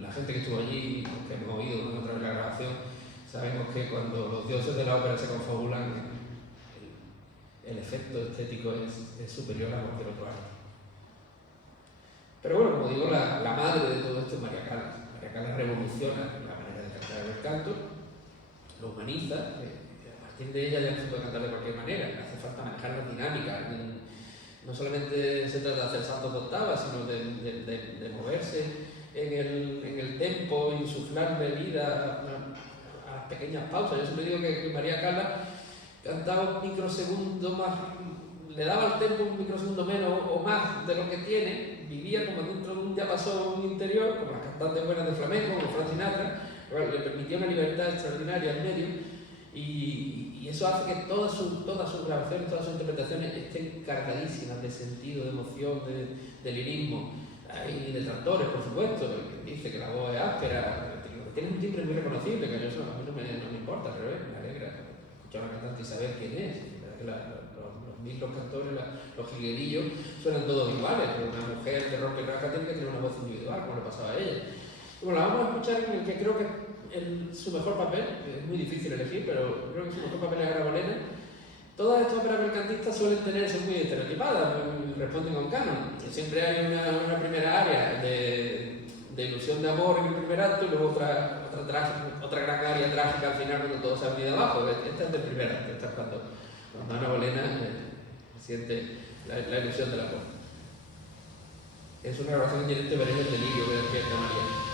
la gente que estuvo allí, que hemos oído en otra grabación, sabemos que cuando los dioses de la ópera se confabulan, el efecto estético es superior a cualquier otro arte. Pero bueno, como digo, la madre de todo esto es María Callas. María Callas revoluciona la manera de cantar el canto, lo humaniza, a partir de ella ya no se puede cantar de cualquier manera, hace falta manejar las dinámicas. No solamente se trata de hacer saltos de octavas, sino de moverse en el tempo, insuflarle vida a las pequeñas pausas. Yo siempre digo que María Callas cantaba un microsegundo más, le daba al tempo un microsegundo menos o más de lo que tiene, vivía como dentro de un diapasón interior, como las cantantes buenas de flamenco, como Frank Sinatra, pero le permitía una libertad extraordinaria en medio, y eso hace que todas sus grabaciones, todas sus interpretaciones estén cargadísimas de sentido, de emoción, de lirismo. Hay detractores, por supuesto, que dice que la voz es áspera, que tiene un timbre muy reconocible, que a mí no me importa, al revés, me alegra escuchar a una cantante y saber quién es. Los mismos cantores, los jilguerillos suenan todos iguales, pero una mujer de rock y raja tiene que tener una voz individual, como le pasaba a ella. Y bueno, la vamos a escuchar en el que creo que su mejor papel, es muy difícil elegir, pero creo que su mejor papel es Ara Bolena. Todas estas óperas belcantistas suelen tener, son muy estereotipadas, responden a un canon. Siempre hay una primera área de ilusión de amor en el primer acto y luego otra gran área trágica al final cuando todo se ha venido abajo. Esta es del primer acto, esta es cuando Ana Bolena siente la ilusión del amor. Es una grabación en directo de Berenice del Delirio que despierta a María.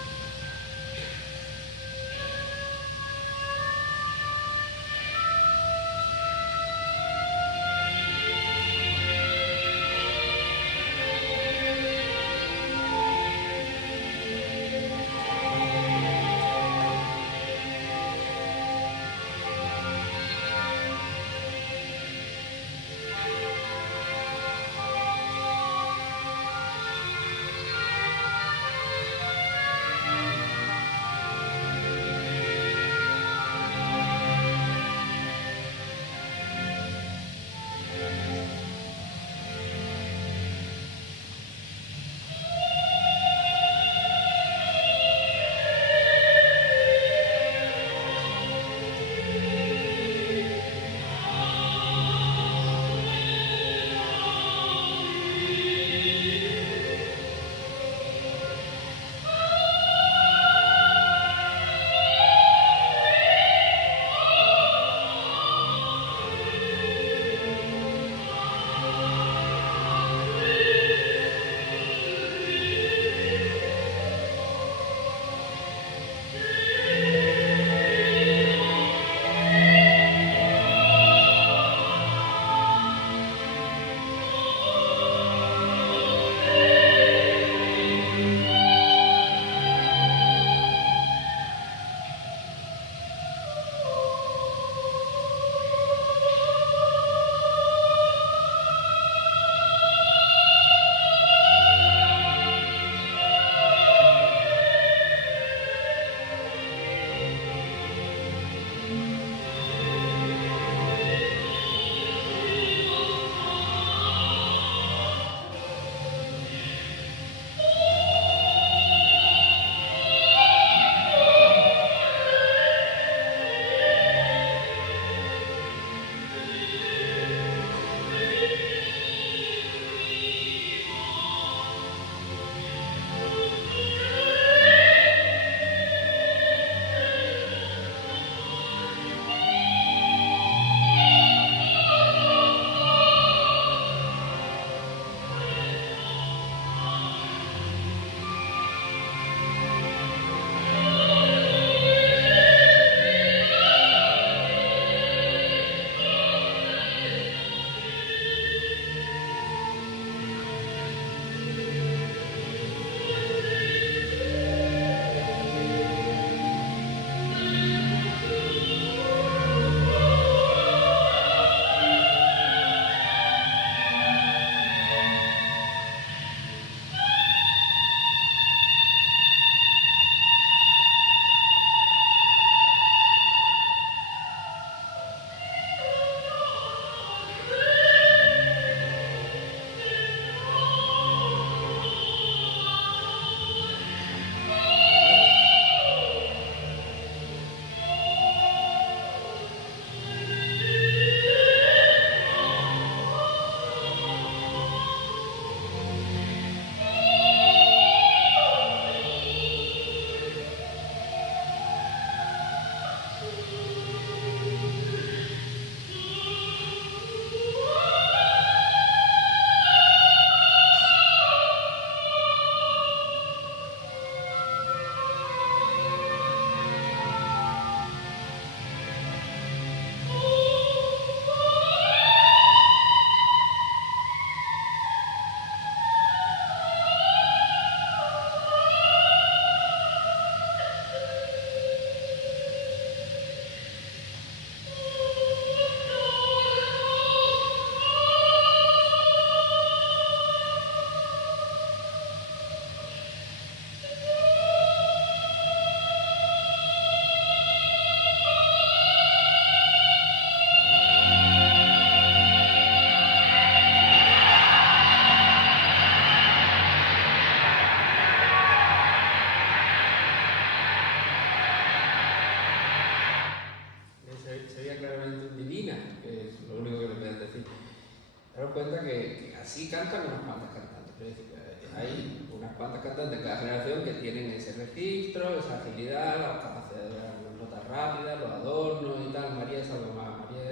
generación que tienen ese registro, esa agilidad, la capacidad de dar las notas rápidas, los adornos y tal. María es algo más. María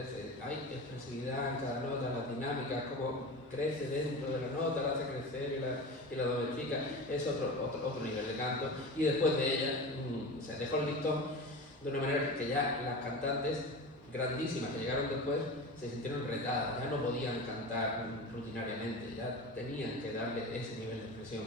hay expresividad en cada nota, las dinámicas, cómo crece dentro de la nota, la hace crecer y la domestica. Es otro nivel de canto. Y después de ella se dejó el listón de una manera que ya las cantantes grandísimas que llegaron después se sintieron retadas, ya no podían cantar rutinariamente, ya tenían que darle ese nivel de expresión.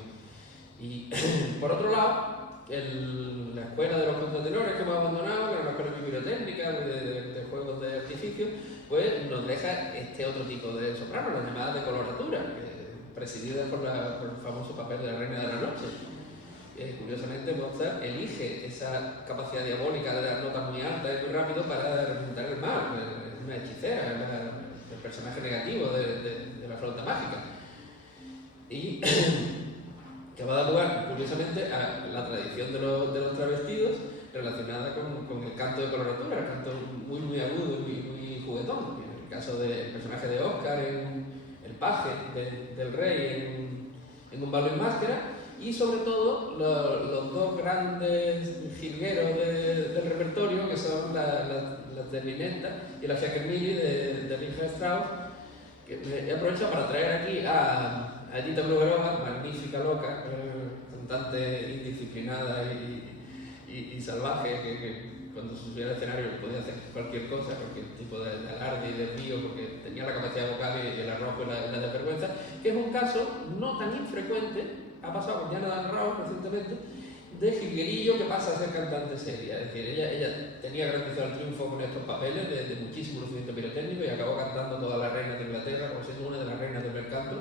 Y por otro lado, la escuela de los contratenores que hemos abandonado, que era una escuela bibliotécnica de juegos de artificio, pues nos deja este otro tipo de soprano, las llamadas de coloratura, presididas por el famoso papel de la Reina de la Noche. Curiosamente, Mozart elige esa capacidad diabólica de dar notas muy altas y muy rápido para representar el mal. Es una hechicera, es el personaje negativo de la flauta mágica. Y que va a dar lugar, curiosamente, a la tradición de los travestidos relacionada con el canto de coloratura, el canto muy agudo y muy juguetón. En el caso del personaje de Oscar, el paje del rey en Un balo en máscara. Y sobre todo los dos grandes jilgueros del repertorio, que son las de Minetta y la Fiacchemini de Richard Strauss, que he aprovechado para traer aquí a Edita Brugerova, magnífica loca, cantante indisciplinada y salvaje, que cuando se subía al escenario podía hacer cualquier cosa, cualquier tipo de alarde y desvío, porque tenía la capacidad vocal y el arrojo y la desvergüenza, que es un caso no tan infrecuente. Ha pasado con Diana Dan Rao recientemente, de jilguerillo que pasa a ser cantante seria. Es decir, ella tenía garantizado el triunfo con estos papeles de muchísimo lucimiento pirotécnico y acabó cantando todas las reinas de Inglaterra, como siendo una de las reinas del bel canto,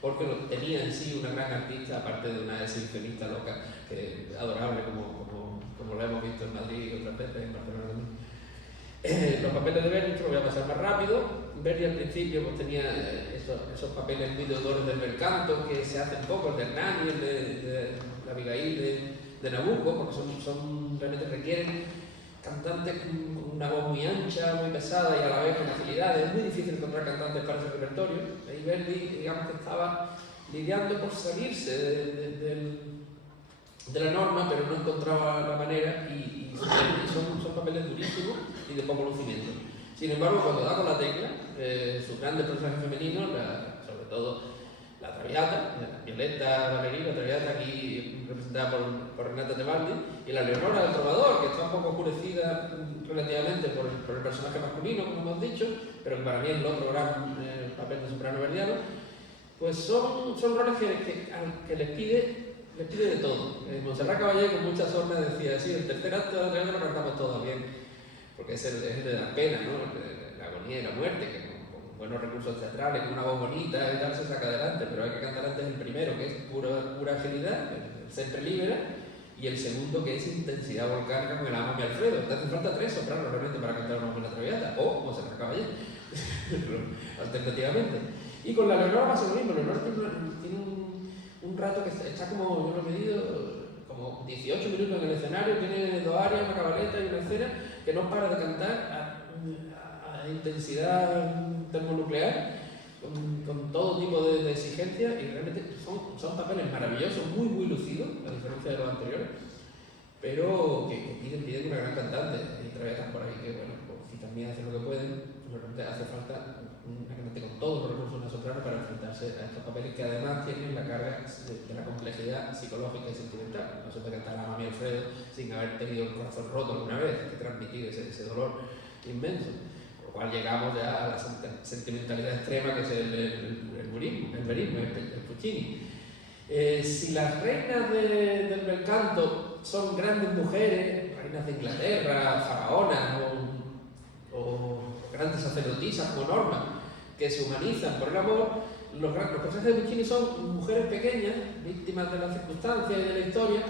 porque tenía en sí una gran artista, aparte de una exhibicionista loca, adorable, como la hemos visto en Madrid y otras veces en Barcelona también. Los papeles de Verdi, lo voy a pasar más rápido. Verdi al principio pues, tenía esos papeles muy deudores del bel canto que se hacen poco, el de Hernani, el de Abigail de Nabucco, porque realmente requieren cantantes con una voz muy ancha, muy pesada y a la vez con agilidad. Es muy difícil encontrar cantantes para ese repertorio. Ahí Verdi, digamos que estaba lidiando por salirse de la norma, pero no encontraba la manera y son papeles durísimos y de poco lucimiento. Sin embargo, cuando da con la tecla, sus grandes personajes femeninos, sobre todo la Traviata, Violetta Valerí, la Traviata aquí representada por Renata Tebaldi, y la Leonora del Trovador, que está un poco oscurecida relativamente por el personaje masculino, como hemos dicho, pero que para mí es el otro gran papel de soprano verdiano, pues son roles que les pide de todo. Montserrat Caballé con mucha sorna decía, sí, el tercer acto de la Traviata lo cantamos todos bien, porque es el de la pena, ¿no? La agonía y la muerte, que con buenos recursos teatrales, con una voz bonita y tal se saca adelante, pero hay que cantar antes el primero, que es pura agilidad, el sempre libera, y el segundo, que es intensidad volcánica con el Amo mi Alfredo. Te hacen falta 3 sopranos realmente para cantar una buena Traviata, o Montserrat Caballé, alternativamente. Y con la Leonora pasa lo mismo. Leonora tiene un rato que está como, yo lo he medido, como 18 minutos en el escenario, tiene 2 áreas, una cabaleta y una escena que no para de cantar a intensidad termonuclear, con todo tipo de exigencias, y realmente son papeles maravillosos, muy lucidos, a diferencia de los anteriores, pero que piden una gran cantante. Hay traviatas por ahí que, bueno, pues, si también hacen lo que pueden, pues realmente hace falta una cantante con todos los recursos de una soprano para enfrentarse a estos papeles que además tienen la carga de la complejidad psicológica y sentimental. No se puede cantar a Mami Alfredo sin haber tenido el corazón roto alguna vez, hay que transmitir ese dolor inmenso. Por lo cual llegamos ya a la sentimentalidad extrema que es el verismo, el Puccini. Si las reinas del bel canto son grandes mujeres, reinas de Inglaterra, faraonas o grandes sacerdotisas como Norma, que se humanizan por el amor, los personajes de Puccini son mujeres pequeñas, víctimas de las circunstancias y de la historia,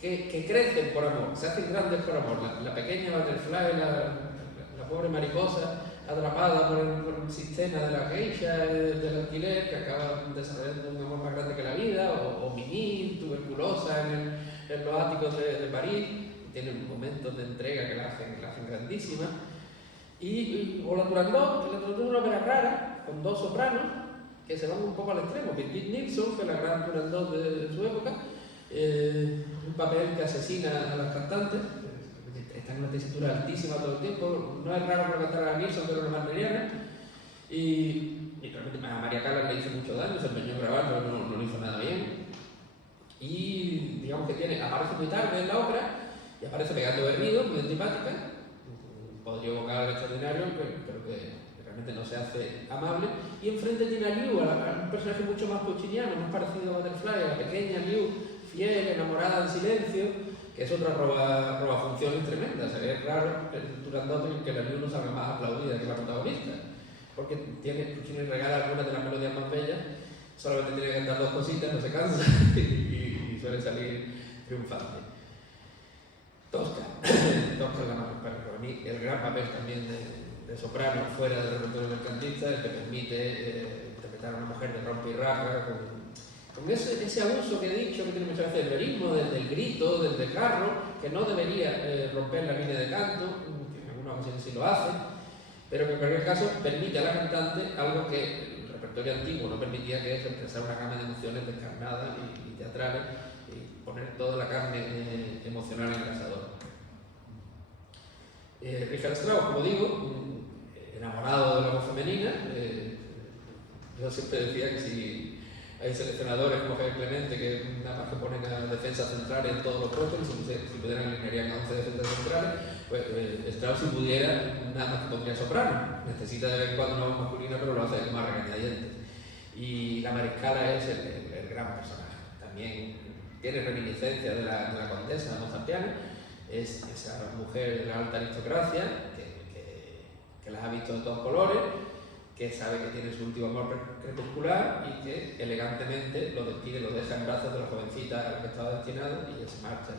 que crecen por amor, se hacen grandes por amor. La pequeña Butterfly, la pobre mariposa, atrapada por el sistema de la geisha, del alquiler, que acaba desarrollando un amor más grande que la vida, o Mimi, tuberculosa en los áticos de París, tienen momentos de entrega que la hacen grandísima. O la Turandot, es una ópera rara, con 2 sopranos, que se van un poco al extremo. Birgit Nilsson, que es la gran Turandot de su época, un papel que asesina a las cantantes, está en una tesitura altísima todo el tiempo, no es raro para cantar a Nilsson, pero una wagneriana, y realmente a María Callas le hizo mucho daño, se empeñó en grabar, pero no lo hizo nada bien. Y digamos que aparece muy tarde en la obra y aparece pegando berridos, muy antipática, un poderío vocal extraordinario, pero que realmente no se hace amable. Y enfrente tiene a Liu, a un personaje mucho más pucciniano, más parecido a Butterfly, a la pequeña Liu, fiel, enamorada en silencio, que es otra roba funciones tremendas. Es raro Turandot que la Liu no salga más aplaudida que la protagonista, porque Puccini regala algunas de las melodías más bellas, solamente tiene que cantar dos cositas, no se cansa y suele salir triunfante. Tosca es para mí el gran papel también de soprano fuera del repertorio mercantista, el que permite interpretar a una mujer de rompe y raja, con ese abuso que he dicho que tiene muchas veces el verismo, del grito, del desgarro, que no debería romper la línea de canto, que en algunas ocasiones sí lo hace, pero que en cualquier caso permite a la cantante algo que el repertorio antiguo no permitía, que es expresar una gama de emociones descarnadas y teatrales, y poner toda la carne emocional en el asador. Richard Strauss, como digo, enamorado de la voz femenina, yo siempre decía que si hay seleccionadores como Javier Clemente que nada más que ponen a defensa central en todos los puestos, si pudieran alinearían a 11 defensas centrales, pues Strauss, si pudiera, nada más que pondría soprano. Necesita de vez en cuando una voz masculina, pero lo hace más regañadientes. Y la mariscala es el gran personaje. También tiene reminiscencia de la condesa mozartiana, es esa mujer de la alta aristocracia que las ha visto de todos colores, que sabe que tiene su último amor crepuscular y que elegantemente lo despide, lo deja en brazos de la jovencita a la que estaba destinado y ella se marcha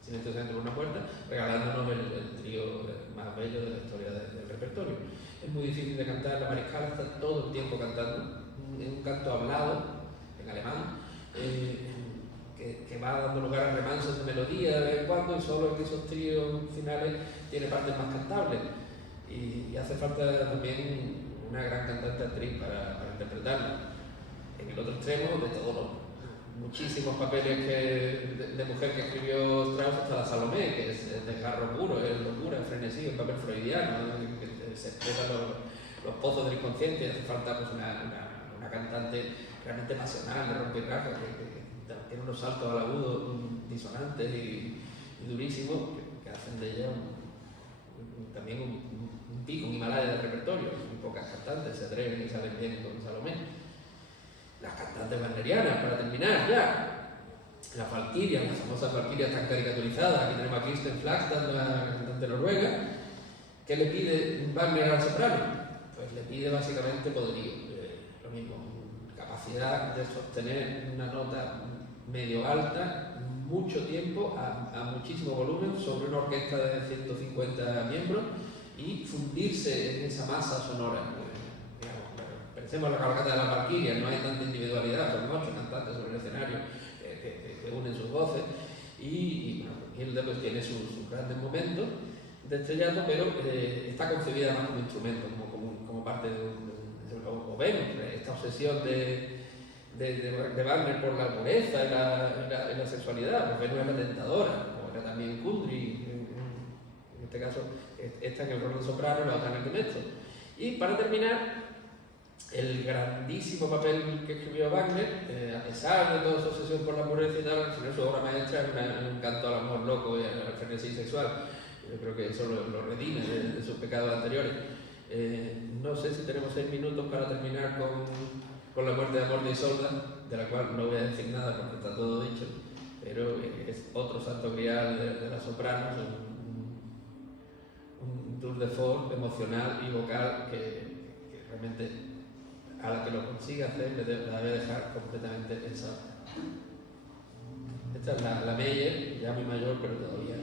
silenciosamente por una puerta, regalándonos el trío más bello de la historia del repertorio. Es muy difícil de cantar, la mariscala está todo el tiempo cantando, en un canto hablado, en alemán, que va dando lugar a remansos de melodía de vez en cuando, y solo en esos tríos finales tiene partes más cantables. Y hace falta también una gran cantante actriz para interpretarla. En el otro extremo, de todos los muchísimos papeles de mujer que escribió Strauss, hasta la Salomé, que es desgarro puro, es locura, es frenesí, un papel freudiano, que se expresa los pozos del inconsciente. Hace falta pues, una cantante realmente pasional, de rompirraja, que tiene unos saltos al agudo disonantes y durísimos, que hacen de ella también un pico, un Himalaya de repertorio. Muy pocas cantantes se atreven y salen bien con Salomé. Las cantantes wagnerianas, para terminar ya, las valquirias, las famosas valquirias tan caricaturizadas. Aquí tenemos a Kirsten Flagstad, la cantante noruega. ¿Qué le pide Wagner al soprano? Pues le pide básicamente poderío, lo mismo, capacidad de sostener una nota medio alta mucho tiempo a muchísimo volumen sobre una orquesta de 150 miembros y fundirse en esa masa sonora. Pensemos en la cabalgata de las Valquirias, no hay tanta individualidad, son 8 cantantes sobre el escenario que unen sus voces, y bueno, Hilde pues tiene sus grandes momentos de estrellato, pero está concebida más como instrumento, como parte o vemos esta obsesión de Wagner por la pureza y la sexualidad, pues Venus era tentadora, como era también Kundry, en este caso esta en el rol de soprano y la otra en el de mezzo. Y para terminar, el grandísimo papel que escribió Wagner, a pesar de toda su obsesión por la pureza y tal, al final su obra maestra es un canto al amor loco y al frenesí sexual. Yo creo que eso lo redime de sus pecados anteriores. No sé si tenemos 6 minutos para terminar con la muerte de amor de Isolda, de la cual no voy a decir nada porque está todo dicho, pero es otro santo grial de las sopranos, un tour de force emocional y vocal que realmente a la que lo consiga hacer la debe dejar completamente exhausta. Esta es la Meyer, ya muy mayor, pero todavía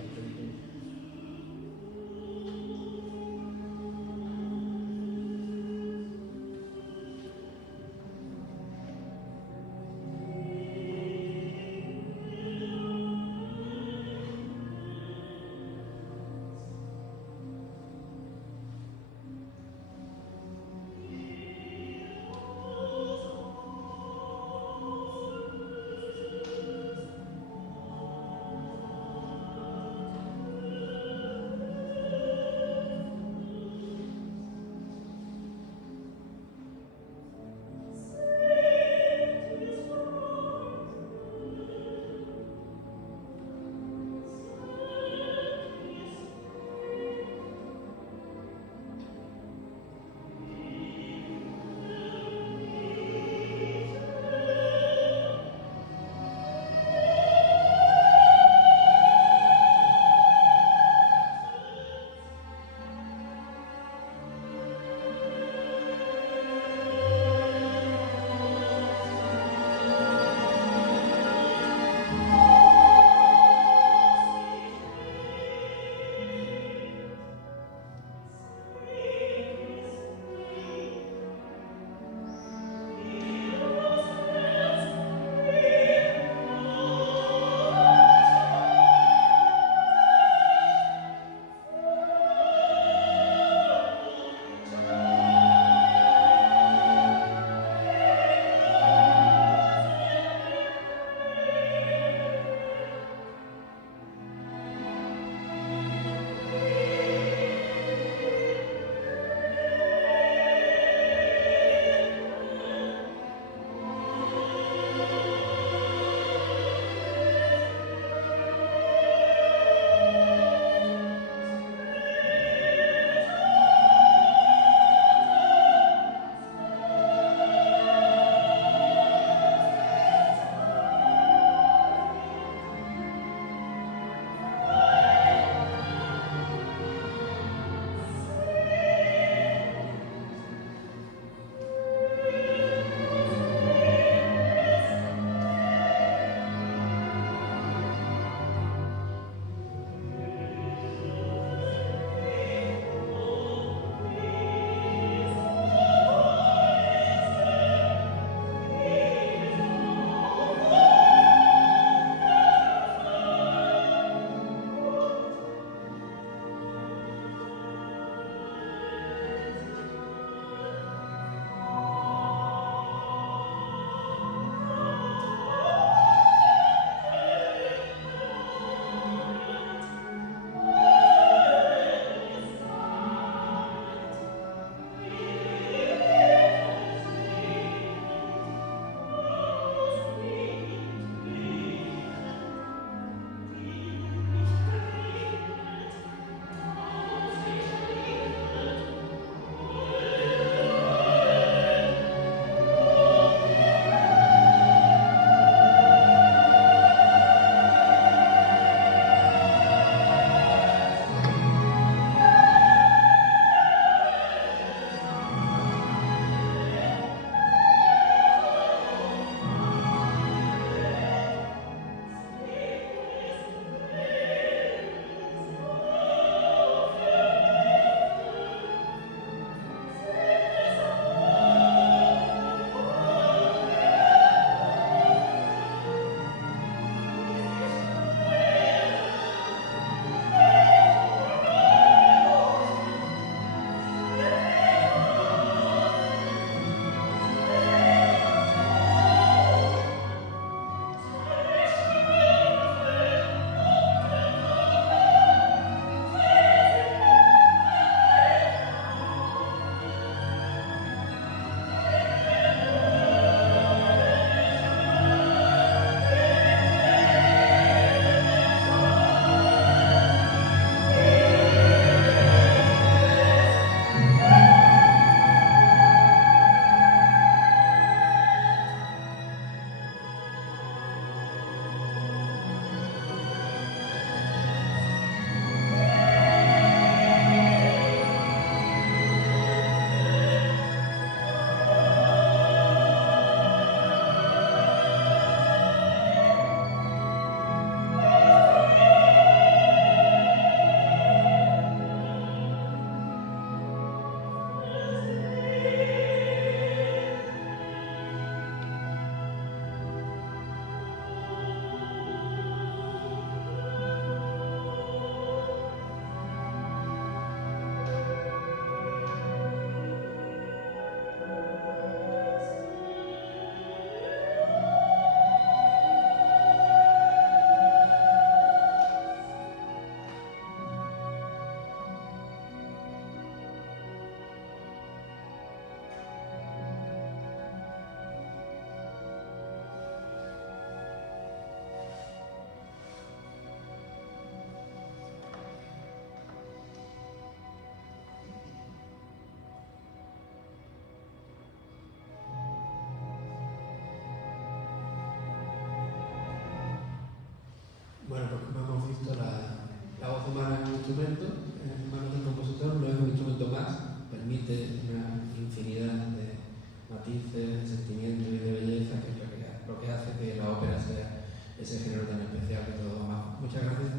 Bueno, pues como hemos visto, la voz humana es un instrumento en manos del compositor, no es un instrumento más, permite una infinidad de matices, de sentimientos y de belleza, que es lo que hace que la ópera sea ese género tan especial que todos amamos. Muchas gracias.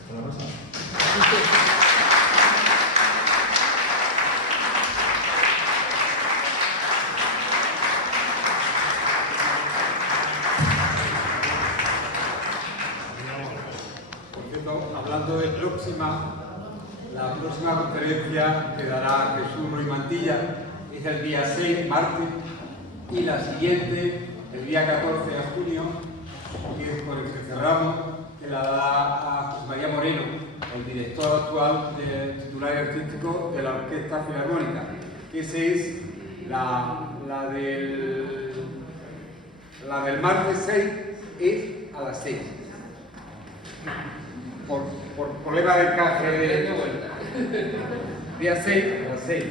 Hasta la próxima. Hablando de la próxima conferencia que dará Jesús Ruiz Mantilla es el día 6, martes, y la siguiente, el día 14 de junio, que es con el que cerramos, que la da a José María Moreno, el director actual titular y artístico de la Orquesta Filarmónica, que esa es la del martes 6 es a las 6. Por problema de encaje, día 6 a las 6.